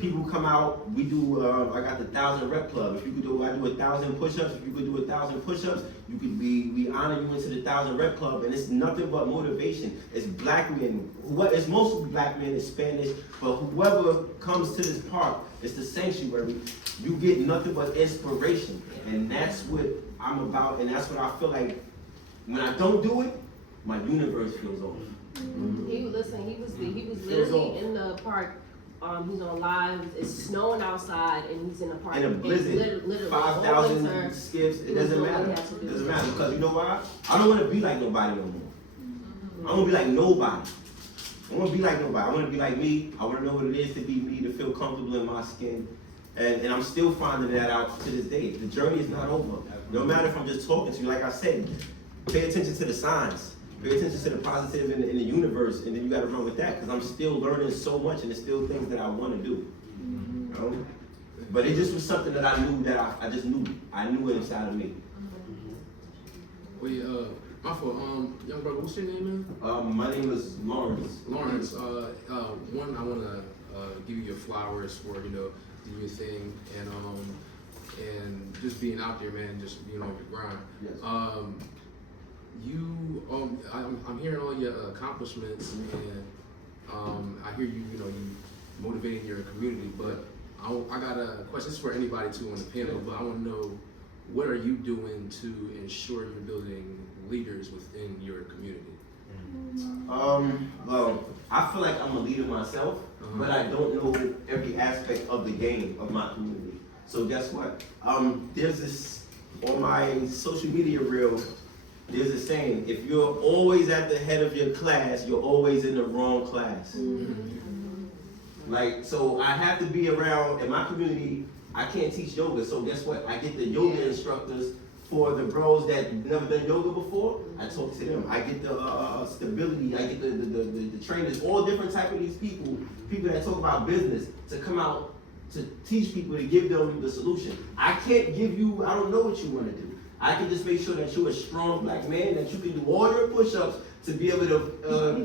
People come out, we do, I got the 1,000 rep club. If you could do, I do 1,000 push-ups. If you could do 1,000 push-ups, you could we honor you into the 1,000 rep club. And it's nothing but motivation. It's black men, it's mostly black men, it's Spanish, but whoever comes to this park, it's the sanctuary. You get nothing but inspiration. And that's what I'm about, and that's what I feel like when I don't do it, my universe feels off. He was literally in the park. He's on live. It's snowing outside, and he's in the park. In a blizzard, literally 5,000 skips. It doesn't matter. It doesn't matter, because you know why? I don't want to be like nobody no more. I want to be like nobody. I want to be like nobody. I want to be like me. I want to know what it is to be me, to feel comfortable in my skin. And I'm still finding that out to this day. The journey is not over. No matter if I'm just talking to you, like I said, pay attention to the signs. Pay attention to the positive in the universe, and then you got to run with that, because I'm still learning so much, and there's still things that I want to do. You know? But it just was something that I knew that I just knew. I knew it inside of me. Wait, my fault. Young brother, what's your name, man? My name is Larence. Larence. One, I want to give you your flowers for do your thing, and just being out there, man, just being on your grind. Yes. I'm hearing all your accomplishments, and I hear you motivating your community. But I got a question. This is for anybody too on the panel, but I want to know, what are you doing to ensure you're building leaders within your community? Well, I feel like I'm a leader myself, but I don't know every aspect of the game of my community. So guess what? There's this on my social media reel. There's a saying: if you're always at the head of your class, you're always in the wrong class. Like, so I have to be around, in my community, I can't teach yoga, so guess what? I get the yoga instructors for the bros that never done yoga before. I talk to them. I get the stability, I get the trainers, all different type of these people that talk about business, to come out to teach people, to give them the solution. I can't give you, I don't know what you want to do. I can just make sure that you're a strong black man, that you can do all your push-ups to be able to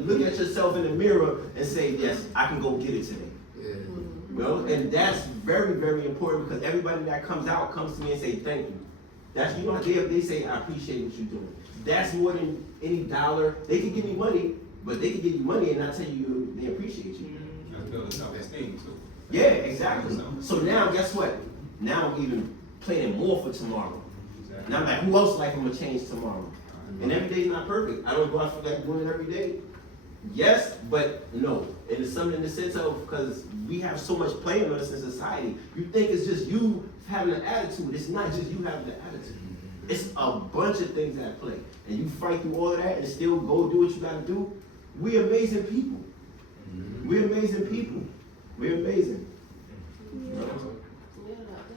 look at yourself in the mirror and say, yes, I can go get it today. Yeah. You know? And that's very, very important, because everybody that comes out comes to me and say, thank you. That's, they say, I appreciate what you're doing. That's more than any dollar. They can give me money, but they can give you money and not tell you they appreciate you. That's building self-esteem too. Yeah, exactly. So now, guess what? Now I'm even planning more for tomorrow. And I'm like, who else life I'm gonna change tomorrow? And every day's not perfect. I don't go out for like doing it every day. Yes, but no. And it's something in the sense of, because we have so much playing on us in society. You think it's just you having an attitude. It's not just you having the attitude. It's a bunch of things at play. And you fight through all of that and still go do what you gotta do. We're amazing people. We're amazing people. We're amazing.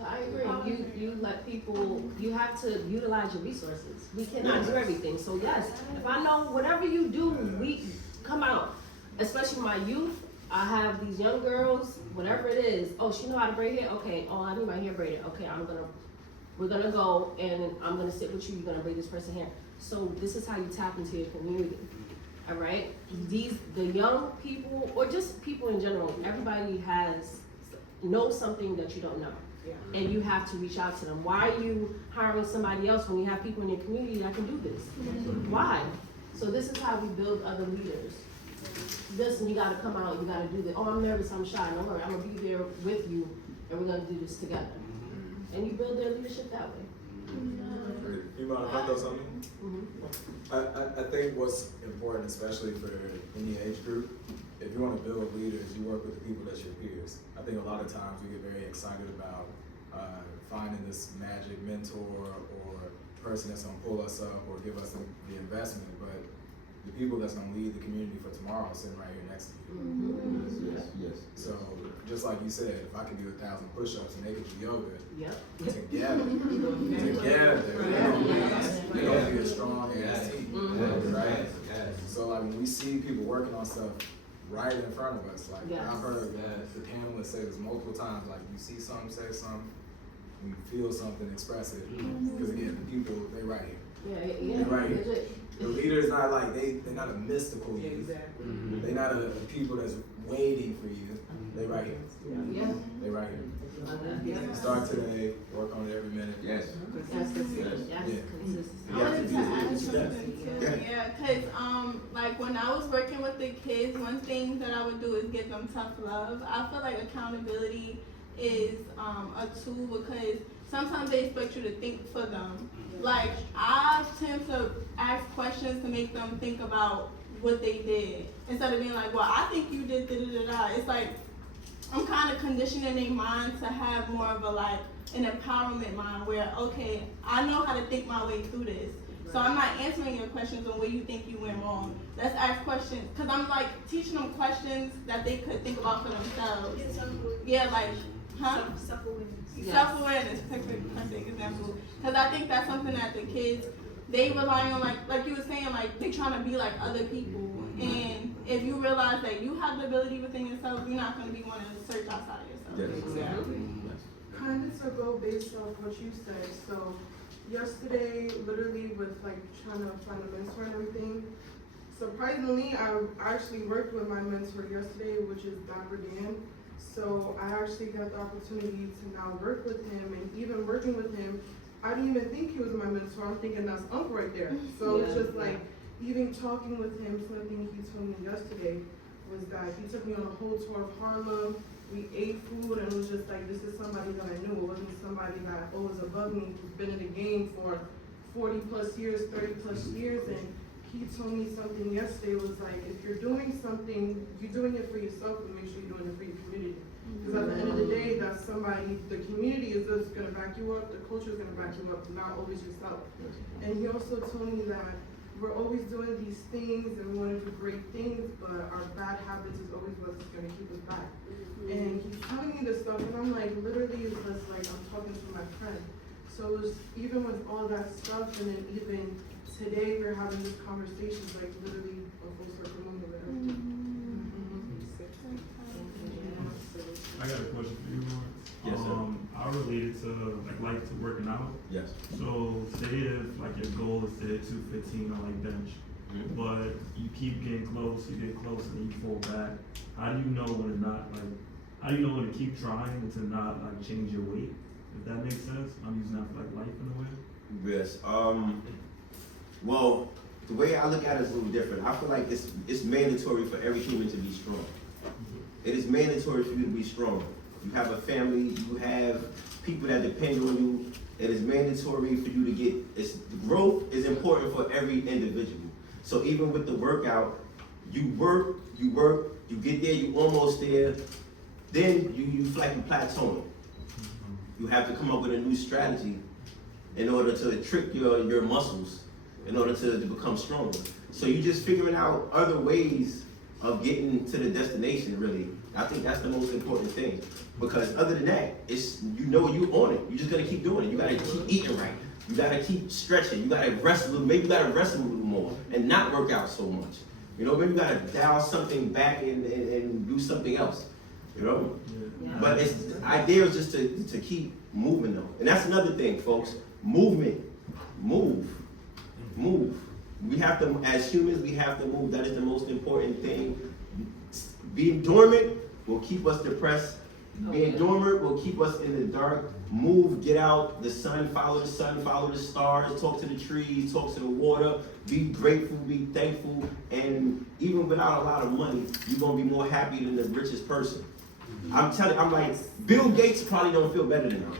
I agree. You let people, you have to utilize your resources. We cannot do everything. So yes, if I know whatever you do, come out, especially my youth. I have these young girls, whatever it is. Oh, she know how to braid hair. Okay. Oh, I need my hair braided. Okay, we're gonna go and I'm gonna sit with you. You're gonna braid this person's hair. So this is how you tap into your community. All right. The young people, or just people in general. Everybody knows something that you don't know. Yeah. And you have to reach out to them. Why are you hiring somebody else when you have people in your community that can do this? Why? So this is how we build other leaders. Listen, you gotta come out, you gotta do this. Oh, I'm nervous, I'm shy. Don't worry, I'm gonna be there with you and we're gonna do this together. And you build their leadership that way. You mind if I throw something? I think what's important, especially for any age group, if you want to build leaders, you work with the people that's your peers. I think a lot of times we get very excited about finding this magic mentor or person that's going to pull us up or give us the investment, but the people that's going to lead the community for tomorrow are sitting right here next to you. Yes. So just like you said, if I can do 1,000 push-ups and they can do yoga, Yep. together, we're gonna be a strong ass team, right? So like when we see people working on stuff right in front of us, like I've heard the panelists say this multiple times, like you see something, say something, when you feel something, express it. Because again, the people, they right here. Yeah. Right here. The leader is not like, they're not a mystical youth. They're not a people that's waiting for you. They right here. Yeah. They right here. Start today, work on it every minute. Yes. That's consistent. I wanted to add something too. Yeah, cause like when I was working with the kids, one thing that I would do is give them tough love. I feel like accountability is a tool because sometimes they expect you to think for them. Like I tend to ask questions to make them think about what they did instead of being like, well, I think you did da-da-da-da. It's like I'm kind of conditioning their mind to have more of an empowerment mind where, okay, I know how to think my way through this. So I'm not answering your questions on where you think you went wrong. Let's ask questions. Because I'm like teaching them questions that they could think about for themselves. Yeah, like, self-awareness. Self-awareness, perfect example. Because I think that's something that the kids, they rely on, like you were saying, like they trying to be like other people. And if you realize that you have the ability within yourself, you're not going to be wanting to search outside of yourself. Exactly. Kind of to go based off what you said. So yesterday, literally with like trying to find a mentor and everything, surprisingly, I actually worked with my mentor yesterday, which is Dr. Dan. So I actually got the opportunity to now work with him, and even working with him, I didn't even think he was my mentor. I'm thinking that's Uncle right there. So it's just like, even talking with him, something he told me yesterday was that he took me on a whole tour of Harlem. We ate food, and it was just like, this is somebody that I knew. It wasn't somebody that was above me, who's been in the game for 40 plus years, 30 plus years. And he told me something yesterday, was like, if you're doing something, you're doing it for yourself, but make sure you're doing it for your community. Because at the end of the day, that's somebody, the community is just gonna back you up, the culture is gonna back you up, not always yourself. And he also told me that we're always doing these things and we want to do great things, but our bad habits is always what's going to keep us back. And he's telling me this stuff, and I'm like, literally, it's just like I'm talking to my friend. So it was, even with all that stuff, and then even today we're having this conversation, like literally a full circle moment with everything. I got a question for you, Larence. Yes, sir. I related to like to working out. Yes. So say if like your goal is to hit 215 on like bench, but you keep getting close, you get close, and you fall back. How do you know when to not how do you know when to keep trying and to not change your weight? If that makes sense, I'm using that for life in a way. Yes. Well, the way I look at it is a little different. I feel like it's mandatory for every human to be strong. It is mandatory for you to be strong. You have a family, you have people that depend on you. It is mandatory for you to get, growth is important for every individual. So even with the workout, you work, you get there, you almost there, then you feel like you plateauing. You have to come up with a new strategy in order to trick your muscles, in order to become stronger. So you're just figuring out other ways of getting to the destination, really. I think that's the most important thing. Because other than that, you're on it. You're just gonna keep doing it. You gotta keep eating right. You gotta keep stretching. You gotta rest a little, maybe you gotta rest a little more and not work out so much. You know, maybe you gotta dial something back and do something else, you know? Yeah. But the idea is just to keep moving though. And that's another thing, folks. Movement. Move. We have to, as humans, we have to move. That is the most important thing. Being dormant will keep us depressed. Being dormant will keep us in the dark. Move, get out, the sun, follow the stars, talk to the trees, talk to the water, be grateful, be thankful, and even without a lot of money, you're gonna be more happy than the richest person. I'm telling you, I'm like, Bill Gates probably don't feel better than me.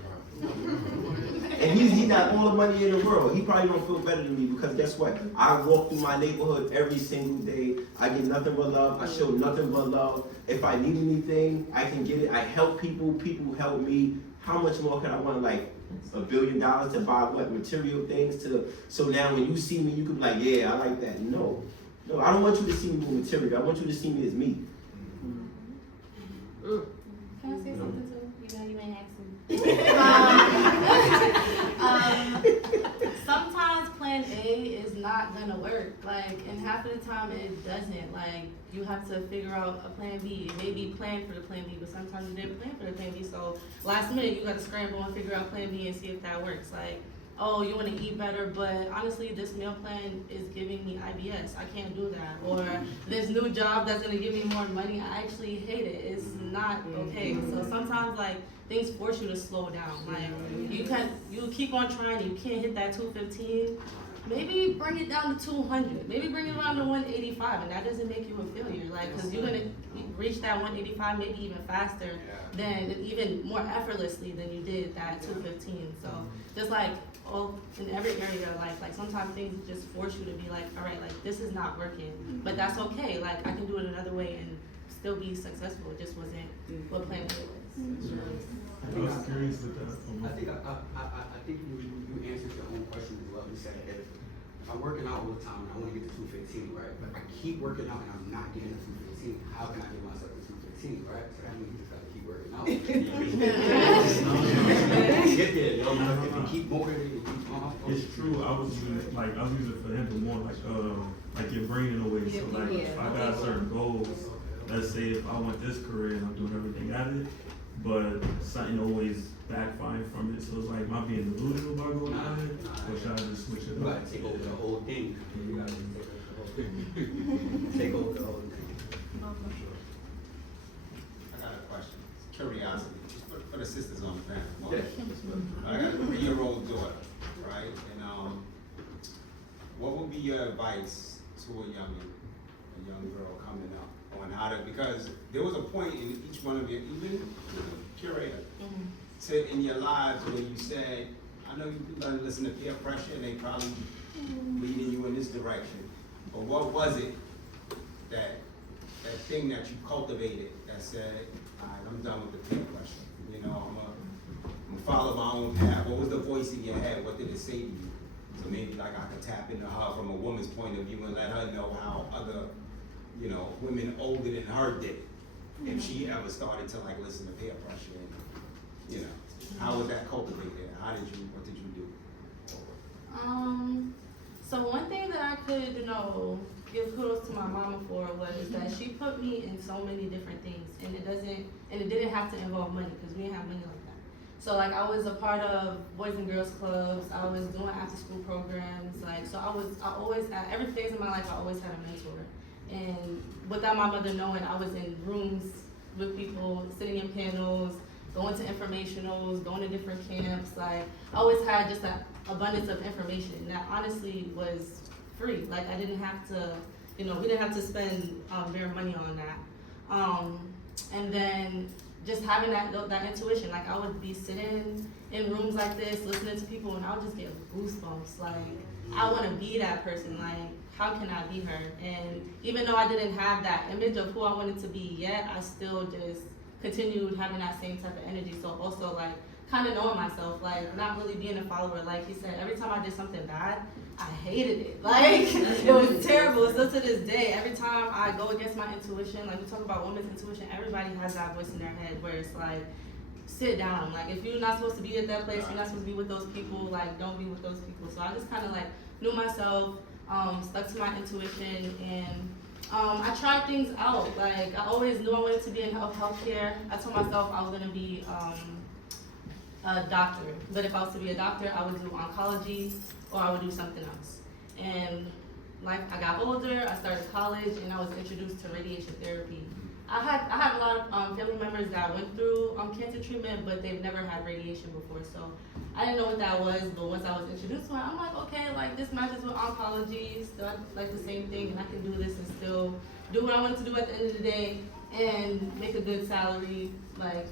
And he got all the money in the world. He probably don't feel better than me because guess what? I walk through my neighborhood every single day. I get nothing but love. I show nothing but love. If I need anything, I can get it. I help people. People help me. How much more could I want? Like $1 billion to buy what? Material things so now when you see me, you can be like, yeah, I like that. No, I don't want you to see me with material. I want you to see me as me. Can I say something too? You know, you ain't asking. Sometimes plan A is not gonna work. Like, and half of the time it doesn't. Like, you have to figure out a plan B. It may be planned for the plan B, but sometimes you didn't plan for the plan B. So last minute you gotta scramble and figure out plan B and see if that works. Like, oh, you wanna eat better, but honestly this meal plan is giving me IBS. I can't do that. Or this new job that's gonna give me more money, I actually hate it. It's not okay. So sometimes like things force you to slow down. Like you keep on trying, you can't hit that 215. Maybe bring it down to 200. Maybe bring it down to 185, and that doesn't make you a failure. Like, cause you're gonna reach that 185 maybe even faster than even more effortlessly than you did that 215. So just like all in every area of life, like sometimes things just force you to be like, all right, like this is not working, but that's okay. Like I can do it another way and still be successful. It just wasn't what plan A was. I was curious with that. I think you answered your own question as well. You said if I'm working out all the time and I want to get to 215, right? But I keep working out and I'm not getting to 215. How can I get myself to 215, right? So that means you just gotta keep working out. Get there, yo. If you keep motivated, you keep on. It's true. I was using it for him more like your brain in a way. So like if I got certain goals, let's say if I want this career and I'm doing everything at it, but something always backfiring from it. So it's like, am I being delusional about going at it? Or should I just switch it up? You gotta take over the whole thing. You gotta take over the whole thing. I got a question. Curiosity, just for the sisters on the panel. I got a 3-year-old daughter, right? And what would be your advice to a young girl coming up on how to? Because there was a point in each one of you, even curator, in your lives where you said, I know you learn to listen to peer pressure, and they probably leading you in this direction. But what was it that thing that you cultivated that said, all right, I'm done with the peer pressure. You know, I'm gonna follow my own path. What was the voice in your head? What did it say to you? So maybe like I could tap into her from a woman's point of view and let her know how other, women older than her did. If she ever started to like listen to peer pressure, and, how was that cultivated? What did you do? So one thing that I could, give kudos to my mama for was that she put me in so many different things, and it didn't have to involve money because we didn't have money like that. So like I was a part of Boys and Girls Clubs, I was doing after school programs, so I always at every phase of my life I always had a mentor. And without my mother knowing, I was in rooms with people, sitting in panels, going to informationals, going to different camps. Like I always had just an abundance of information that honestly was free. Like I didn't have to, we didn't have to spend very money on that. And then just having that intuition, like I would be sitting in rooms like this, listening to people, and I would just get goosebumps. Like I want to be that person. Like how can I be her? And even though I didn't have that image of who I wanted to be yet, I still just continued having that same type of energy. So also like kind of knowing myself, like not really being a follower. Like he said, every time I did something bad, I hated it. Like it was terrible. Still to this day, every time I go against my intuition, like we talk about women's intuition, everybody has that voice in their head where it's like, sit down. Like if you're not supposed to be at that place, you're not supposed to be with those people, like don't be with those people. So I just kind of like knew myself, stuck to my intuition, and I tried things out. Like, I always knew I wanted to be in healthcare. I told myself I was gonna be a doctor. But if I was to be a doctor, I would do oncology or I would do something else. And like, I got older, I started college, and I was introduced to radiation therapy. I had a lot of family members that went through cancer treatment, but they've never had radiation before, so I didn't know what that was. But once I was introduced to it, I'm like, okay, like this matches with oncology, still like the same thing, and I can do this and still do what I want to do at the end of the day and make a good salary. Like,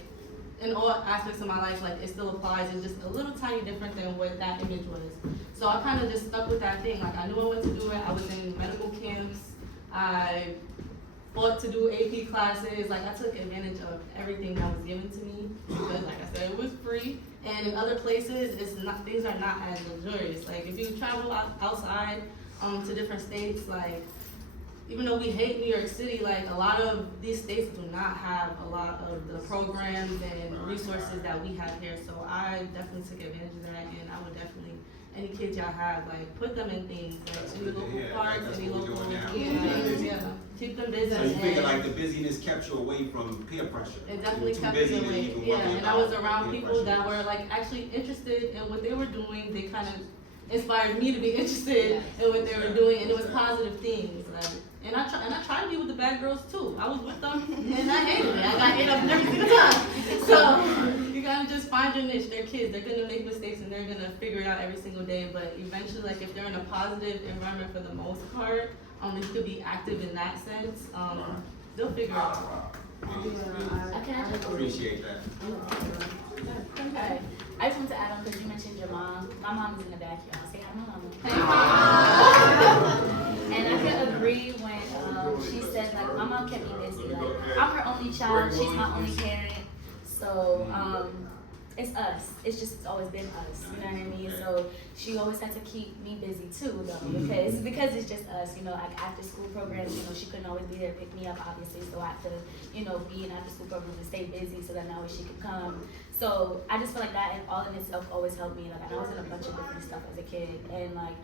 in all aspects of my life, like it still applies. It's just a little tiny different than what that image was. So I kind of just stuck with that thing. Like, I knew I wanted to do it. I was in medical camps. I fought to do AP classes. Like, I took advantage of everything that was given to me because, like I said, it was free. And in other places, things are not as luxurious. Like, if you travel outside to different states, like, even though we hate New York City, like a lot of these states do not have a lot of the programs and resources that we have here. So I definitely took advantage of that, and I would definitely, any kids y'all have, like put them in things, like any local parks, any local things, yeah. Keep them busy. So you figure like the busyness kept you away from peer pressure? It definitely kept busy me to away. even Yeah, worry and I about was around peer people pressure. that were like actually interested in what they were doing. They kind of inspired me to be interested in what they were doing, and it was positive things. Like, and I tried to be with the bad girls too. I was with them, and I hated it. I got ate up every single time. So you gotta just find your niche. They're kids. They're gonna make mistakes, and they're gonna figure it out every single day. But eventually, like if they're in a positive environment for the most part, if you could be active in that sense, they'll figure it out. I Appreciate that. Okay. I just want to add on because you mentioned your mom. My mom is in the back, y'all. Say hi, mama. And I can agree when she said, like, my mom kept me busy. Like, I'm her only child. She's my only parent. So, it's us. It's just always been us. You know what I mean? So she always had to keep me busy too, though, because it's just us. You know, like after school programs. You know, she couldn't always be there to pick me up, obviously. So I had to, you know, be in after school programs and stay busy so that now she could come. So I just feel like that, and all in itself always helped me. Like, I was in a bunch of different stuff as a kid, and like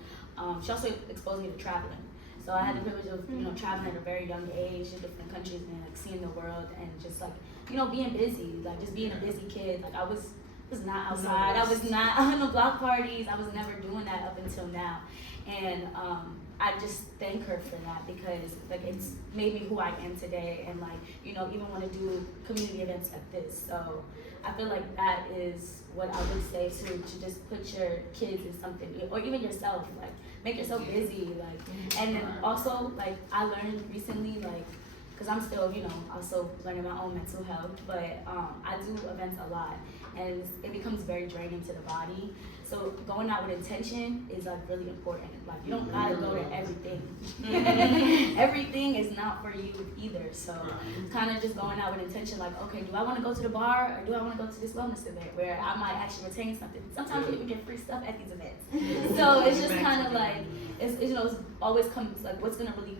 she also exposed me to traveling. So I had the privilege of, you know, traveling at a very young age to different countries and like seeing the world and just like, you know, being busy, like just being a busy kid. Like I was not outside. I was not on the block parties. I was never doing that up until now. And I just thank her for that because like it's made me who I am today, and like, you know, even want to do community events like this. So I feel like that is what I would say to just put your kids in something, or even yourself, like make yourself busy, like. And then also like I learned recently, like, because I'm still, you know, also learning my own mental health, but I do events a lot, and it becomes very draining to the body. So going out with intention is like really important. Like you don't gotta go to everything. Everything is not for you either. So kind of just going out with intention, like, okay, do I want to go to the bar or do I want to go to this wellness event where I might actually retain something? Sometimes people get free stuff at these events. So it's just kind of like, it's, you know, it's always comes like what's gonna really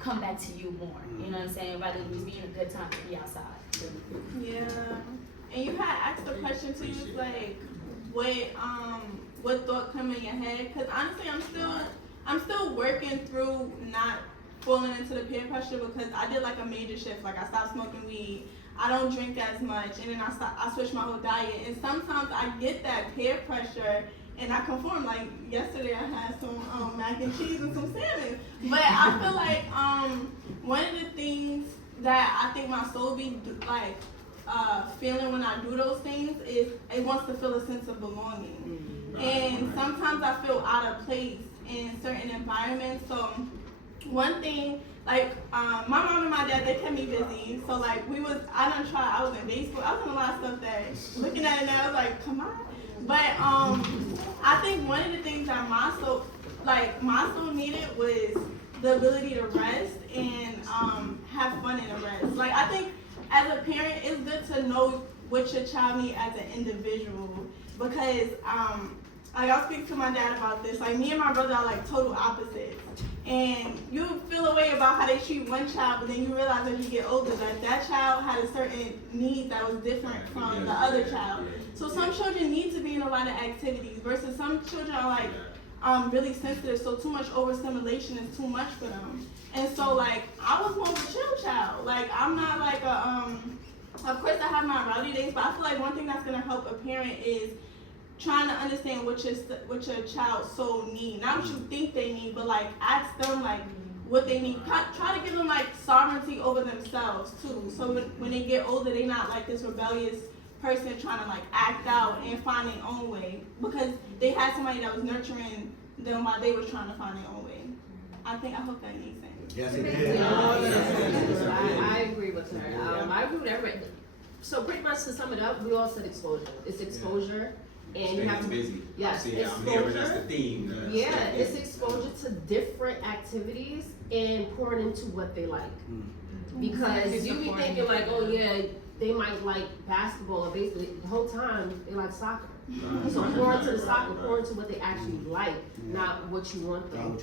come back to you more. You know what I'm saying? Rather than just being a good time to be outside. Yeah. And you had asked the question too, like, what thought come in your head? Because honestly, I'm still working through not falling into the peer pressure because I did like a major shift. Like I stopped smoking weed. I don't drink as much, and then I switched my whole diet. And sometimes I get that peer pressure, and I conform. Like yesterday, I had some mac and cheese and some salmon. But I feel like one of the things that I think my soul be like feeling when I do those things is it wants to feel a sense of belonging. And sometimes I feel out of place in certain environments. So one thing, like my mom and my dad, they kept me busy. So like I was in baseball. I was in a lot of stuff that looking at it now, I was like, come on. But I think one of the things that my soul needed was the ability to rest and have fun in the rest. Like I think as a parent, it's good to know what your child needs as an individual because like I'll speak to my dad about this. Like me and my brother are like total opposites. And you feel a way about how they treat one child, but then you realize as you get older that child had a certain need that was different from the other child. So some children need to be in a lot of activities versus some children are like, really sensitive, so too much overstimulation is too much for them. And so like I was more of a chill child. Like I'm not like a of course I have my rowdy days, but I feel like one thing that's gonna help a parent is trying to understand what your child's soul need. Not what you think they need, but like ask them like what they need. Try to give them like sovereignty over themselves too. So when they get older, they not like this rebellious person trying to like act out and find their own way because they had somebody that was nurturing them while they were trying to find their own way. I hope that makes sense. Yes, it did. I agree with her. I agree with everything. So pretty much to sum it up, we all said exposure. It's exposure, and you have to busy. yes, See, I'm hearing that's the exposure. theme. Yeah, it's exposure to different activities and pouring into what they like. Because you be thinking like, oh yeah, they might like basketball or baseball. The whole time they like soccer. So pour into the soccer, pour into what they actually like, not what you want them.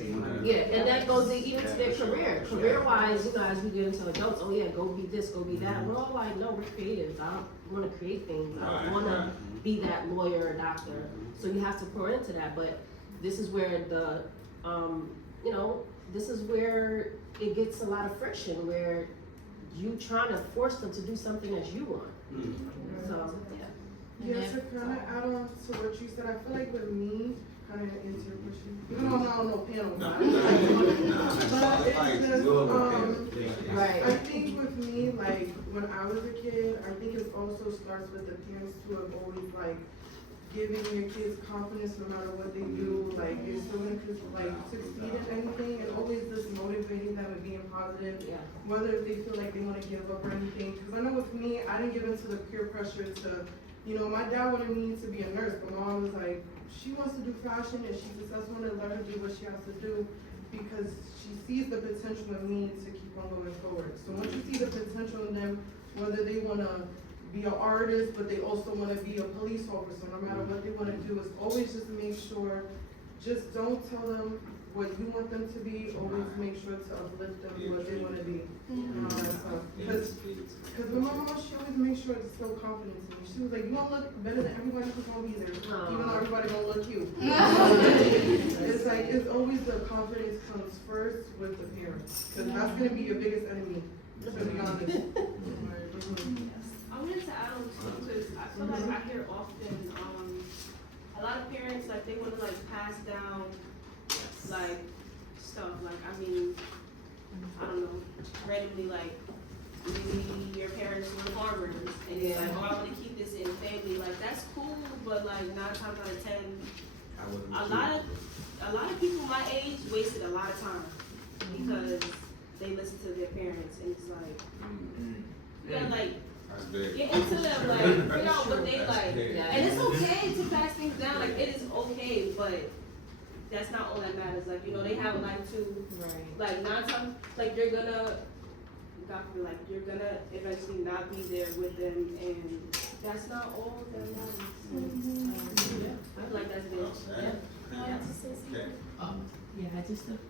Yeah, and that goes even to their career. Career-wise, you know, as we get into adults, oh yeah, go be this, go be that. We're all like, no, we're creatives. I don't want to create things. I don't want to be that lawyer or doctor. So you have to pour into that. But this is where the, you know, this is where it gets a lot of friction, where you trying to force them to do something that you want. So, yeah. Yeah, to kind of add on to what you said, I feel like with me, kind of answer your question, even though I'm not on no panel, but it's just, Right. I think with me, like, when I was a kid, I think it also starts with the parents who have always, like, giving your kids confidence no matter what they do, like, you're still gonna, like, succeed in anything, and always just motivating them and being positive, whether if they feel like they want to give up or anything, because I know with me, I didn't give into the peer pressure to, you know, my dad wanted me to be a nurse, but mom was like, she wants to do fashion and she's successful and let her do what she has to do because she sees the potential in me to keep on going forward. So once you see the potential in them, whether they want to be an artist, but they also want to be a police officer, no matter what they want to do, is always just make sure, just don't tell them what you want them to be, always make sure to uplift them what they want to be. And all that stuff. Because with my mom, she always makes sure to instill confidence in me. She was like, you don't look better than everybody who's gonna be there, even though everybody gonna look you. It's like, it's always the confidence comes first with the parents. Because that's gonna be your biggest enemy, to be honest. I wanted to add on too, because I feel like I hear often, a lot of parents, like, they want to, like, pass down, like, stuff, like, I mean, I don't know, randomly, like, maybe your parents were farmers, and it's like, oh, I want to keep this in the family, like, that's cool, but, like, 9 times out of 10, a lot of people my age wasted a lot of time, because they listen to their parents, and it's like, you gotta, like, get into them, like, figure out what they like. And it's okay to pass things down, like, it is okay, but that's not all that matters. Like, you know, they have a life too. Like, 9 times, like, you're gonna, God forbid, like, you're gonna eventually not be there with them, and that's not all that matters. I feel like that's it.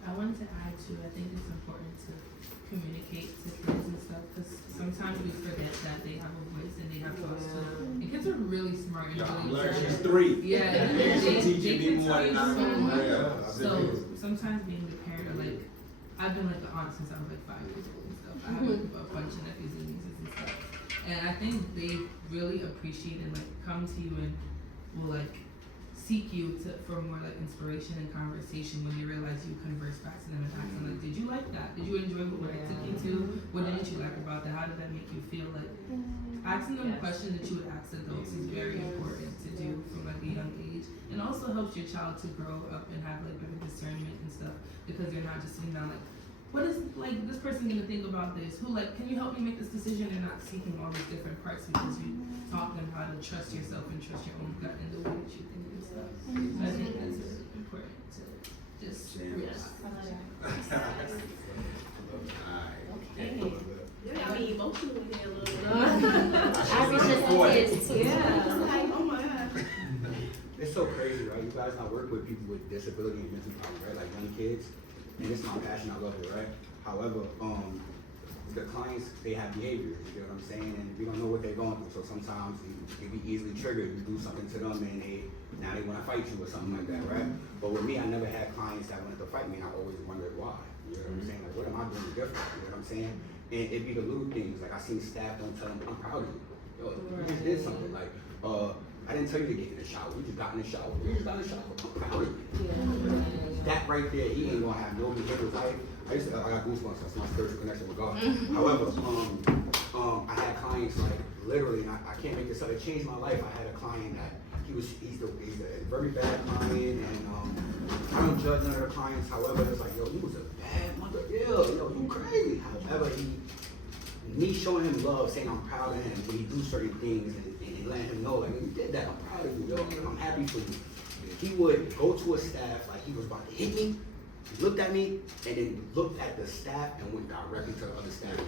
I wanted to add too, I think it's important to communicate to kids and stuff, because sometimes we forget that they have a voice and they have thoughts too. And kids are really smart and really She's 3. Yeah, She's teaching me more than I know. So sometimes being the parent, or like, I've been like the aunt since I was like 5 years old and stuff. I have like a bunch of nephews and nieces and stuff. And I think they really appreciate and like come to you and will like seek you for more like inspiration and conversation when they realize you converse back to them and ask them like, did you like that? Did you enjoy what I took you to? What didn't you like about that? How did that make you feel? Like asking them questions that you would ask adults is very important to do from like a young age, and also helps your child to grow up and have like better discernment and stuff, because they're not just sitting down like, what is like this person gonna think about this? Who like, can you help me make this decision? They're not seeking all these different parts because you taught them how to trust yourself and trust your own gut in the way that you think and stuff. So I think that's important to just realize. You got me emotional with it a little bit. Oh my God. It's so crazy, right? You guys not work with people with disability and mental problems, right? Like young kids. And it's my passion, I love it, right? However, the clients, they have behaviors, you know what I'm saying? And we don't know what what they're going through. So sometimes you be easily triggered. You do something to them and now they want to fight you or something like that, right? But with me, I never had clients that wanted to fight me, and I always wondered why. You know what I'm saying? Like, what am I doing different? You know what I'm saying? And it'd be the little things. Like, I seen staff don't tell them, I'm proud of you. Yo, you just did something. Like, I didn't tell you to get in the shower. You just got in the shower. You just got in the shower. I'm proud of you. That right there, he ain't gonna have no behavioral life. I got goosebumps. That's my spiritual connection with God. However, I had clients like literally, and I can't make this up. It changed my life. I had a client that he's a very bad client, and I don't judge none of the clients. However, it's like, yo, he was a bad mother. Yo, you crazy. However, me showing him love, saying I'm proud of him when he do certain things, and letting him know, like, you did that. I'm proud of you, yo. I'm happy for you. He would go to his staff like he was about to hit me. He looked at me and then looked at the staff and went directly to the other staff.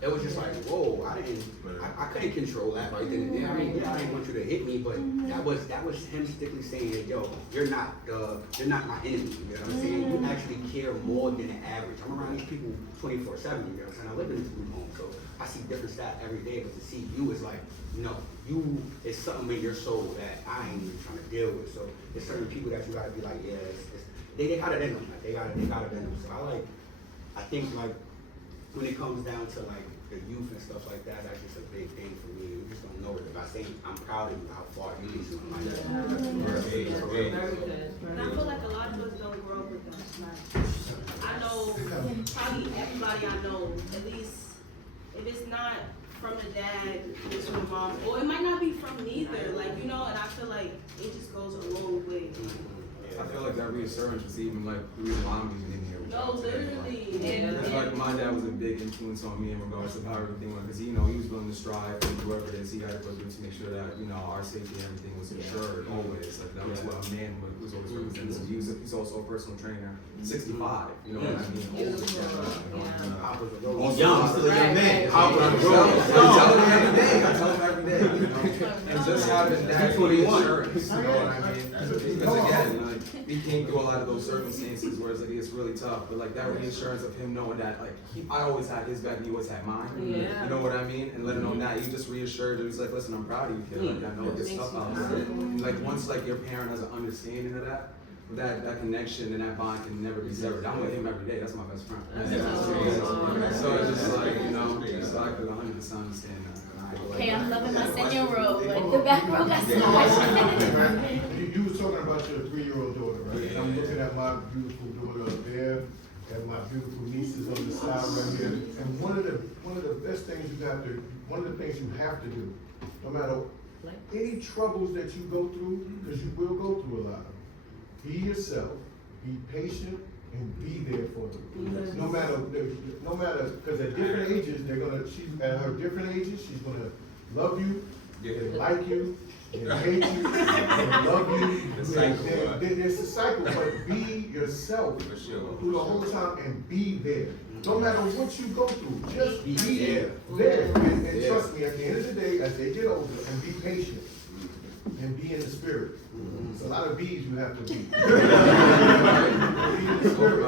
It was just like, whoa, I couldn't control that right then and there. I mean, I didn't want you to hit me, but that was him strictly saying, yo, you're not my enemy. You know what I'm saying? You actually care more than the average. I'm around these people 24/7. You know what I'm saying? I live in this group home, so I see different staff every day. But to see you is like, no, you is something in your soul that I ain't even trying to deal with. So there's certain people that you gotta be like, yeah, they got it in them. Like, they got it in them. So I think like when it comes down to like the youth and stuff like that, that's just a big thing for me. You just don't know it. If I say I'm proud of you, how far you reach in my life. Very good. And I feel like a lot of us don't grow up with them. I know probably everybody I know, at least if it's not from the dad, it's from the mom, or it might not be from neither. Like, you know, and I feel like it just goes a long way. I feel like that reassurance was even like the reason why I'm even in here. No, literally. It's like my dad was a big influence on me in regards to how everything went, because he was willing to strive and whoever it is he had to go through to make sure that our safety and everything was ensured always. Like that was what a man was always represented. So he's also a personal trainer. 65, you know what I mean? Young, still a young man. I tell him every day. And just having that reassurance, you know what I mean? Because again, like he came through a lot of those circumstances where it's like it's really tough, but like that reassurance of him knowing that like I always had his back and he always had mine. You know what I mean? And let him know that he just reassured. He was like, listen, I'm proud of you, kid. Like I know this stuff out there. And like once like your parent has an understanding of that connection and that bond can never be severed. I'm with him every day. That's my best friend. So it's just like so I could 100% understand that. Okay, I'm loving my senior role, but the back row got so much. You was talking about your 3-year-old daughter, right? And I'm looking at my beautiful daughter up there, and my beautiful nieces on the side right here. And one of the best things one of the things you have to do, no matter any troubles that you go through, because you will go through a lot of them, be yourself, be patient, and be there for them. No matter, because at different ages, at her different ages, she's gonna love you, and like you, and hate you, and love you. There's a cycle, but be yourself through the whole time and be there. No matter what you go through, just be there. And trust me, at the end of the day, as they get older, and be patient. And be in the spirit. It's a lot of B's you have to be. Be in the spirit.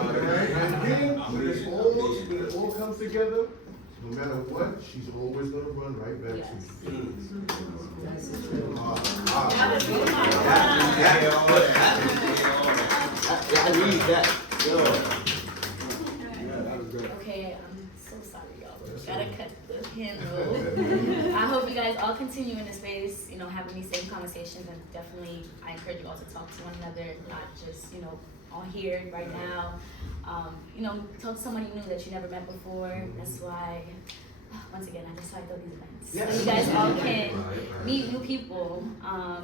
And then when it all comes together, no matter what, she's always going to run right back to you. I need that. Okay, I'm so sorry, y'all. We gotta cut the handle. I hope you guys all continue in the space, having these same conversations, and definitely I encourage you all to talk to one another, not just, on here right now. Talk to somebody new that you never met before. That's why, once again, I just like those events. So you guys all can meet new people,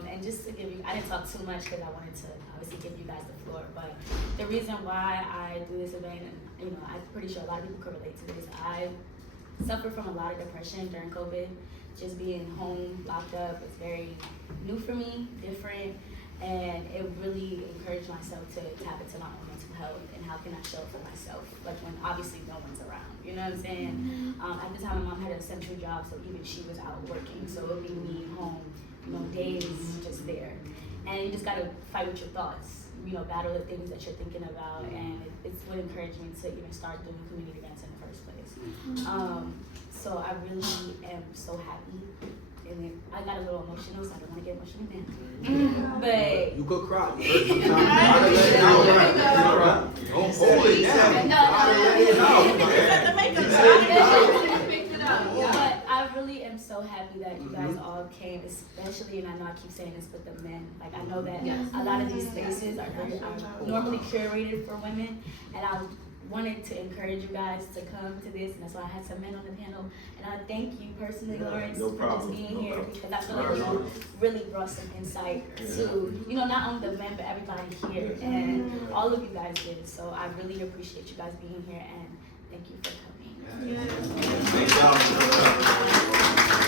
and just to give you, I didn't talk too much because I wanted to obviously give you guys the floor, but the reason why I do this event, and I'm pretty sure a lot of people could relate to this, I suffered from a lot of depression during COVID. Just being home, locked up, was very new for me, different, and it really encouraged myself to tap into my own mental health and how can I show up for myself, like when obviously no one's around, you know what I'm saying? At the time, my mom had an essential job, so even she was out working, so it would be me home, days just there. And you just gotta fight with your thoughts, battle the things that you're thinking about, and it's what encouraged me to even start doing community events in the first place. So I really am so happy. And I got a little emotional, so I don't want to get emotional now. But You could cry. You could gotta let it out. Don't hold it down. Gotta let it out. But I really am so happy that you guys all came, especially, and I know I keep saying this, but the men. Like, I know that a lot of these spaces are normally curated for women, and I wanted to encourage you guys to come to this, and that's why I had some men on the panel. And I thank you personally, Larence, no for problem. just being here, because I feel like you really brought some insight to, you know, not only the men, but everybody here, and all of you guys did. So I really appreciate you guys being here, and thank you for coming. Thank y'all for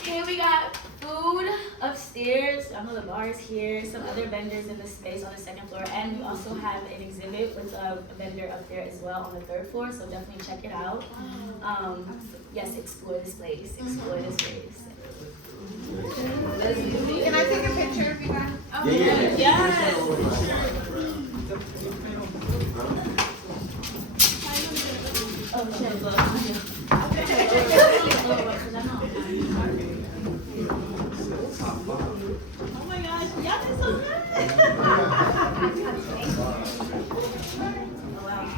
Okay, we got food upstairs. I know the bar is here, some other vendors in the space on the second floor, and we also have an exhibit with a vendor up there as well on the third floor, so definitely check it out. Yes, explore this place, explore this place. Can I take a picture of you guys? Yes! Oh, shit. Oh my gosh, y'all did so good.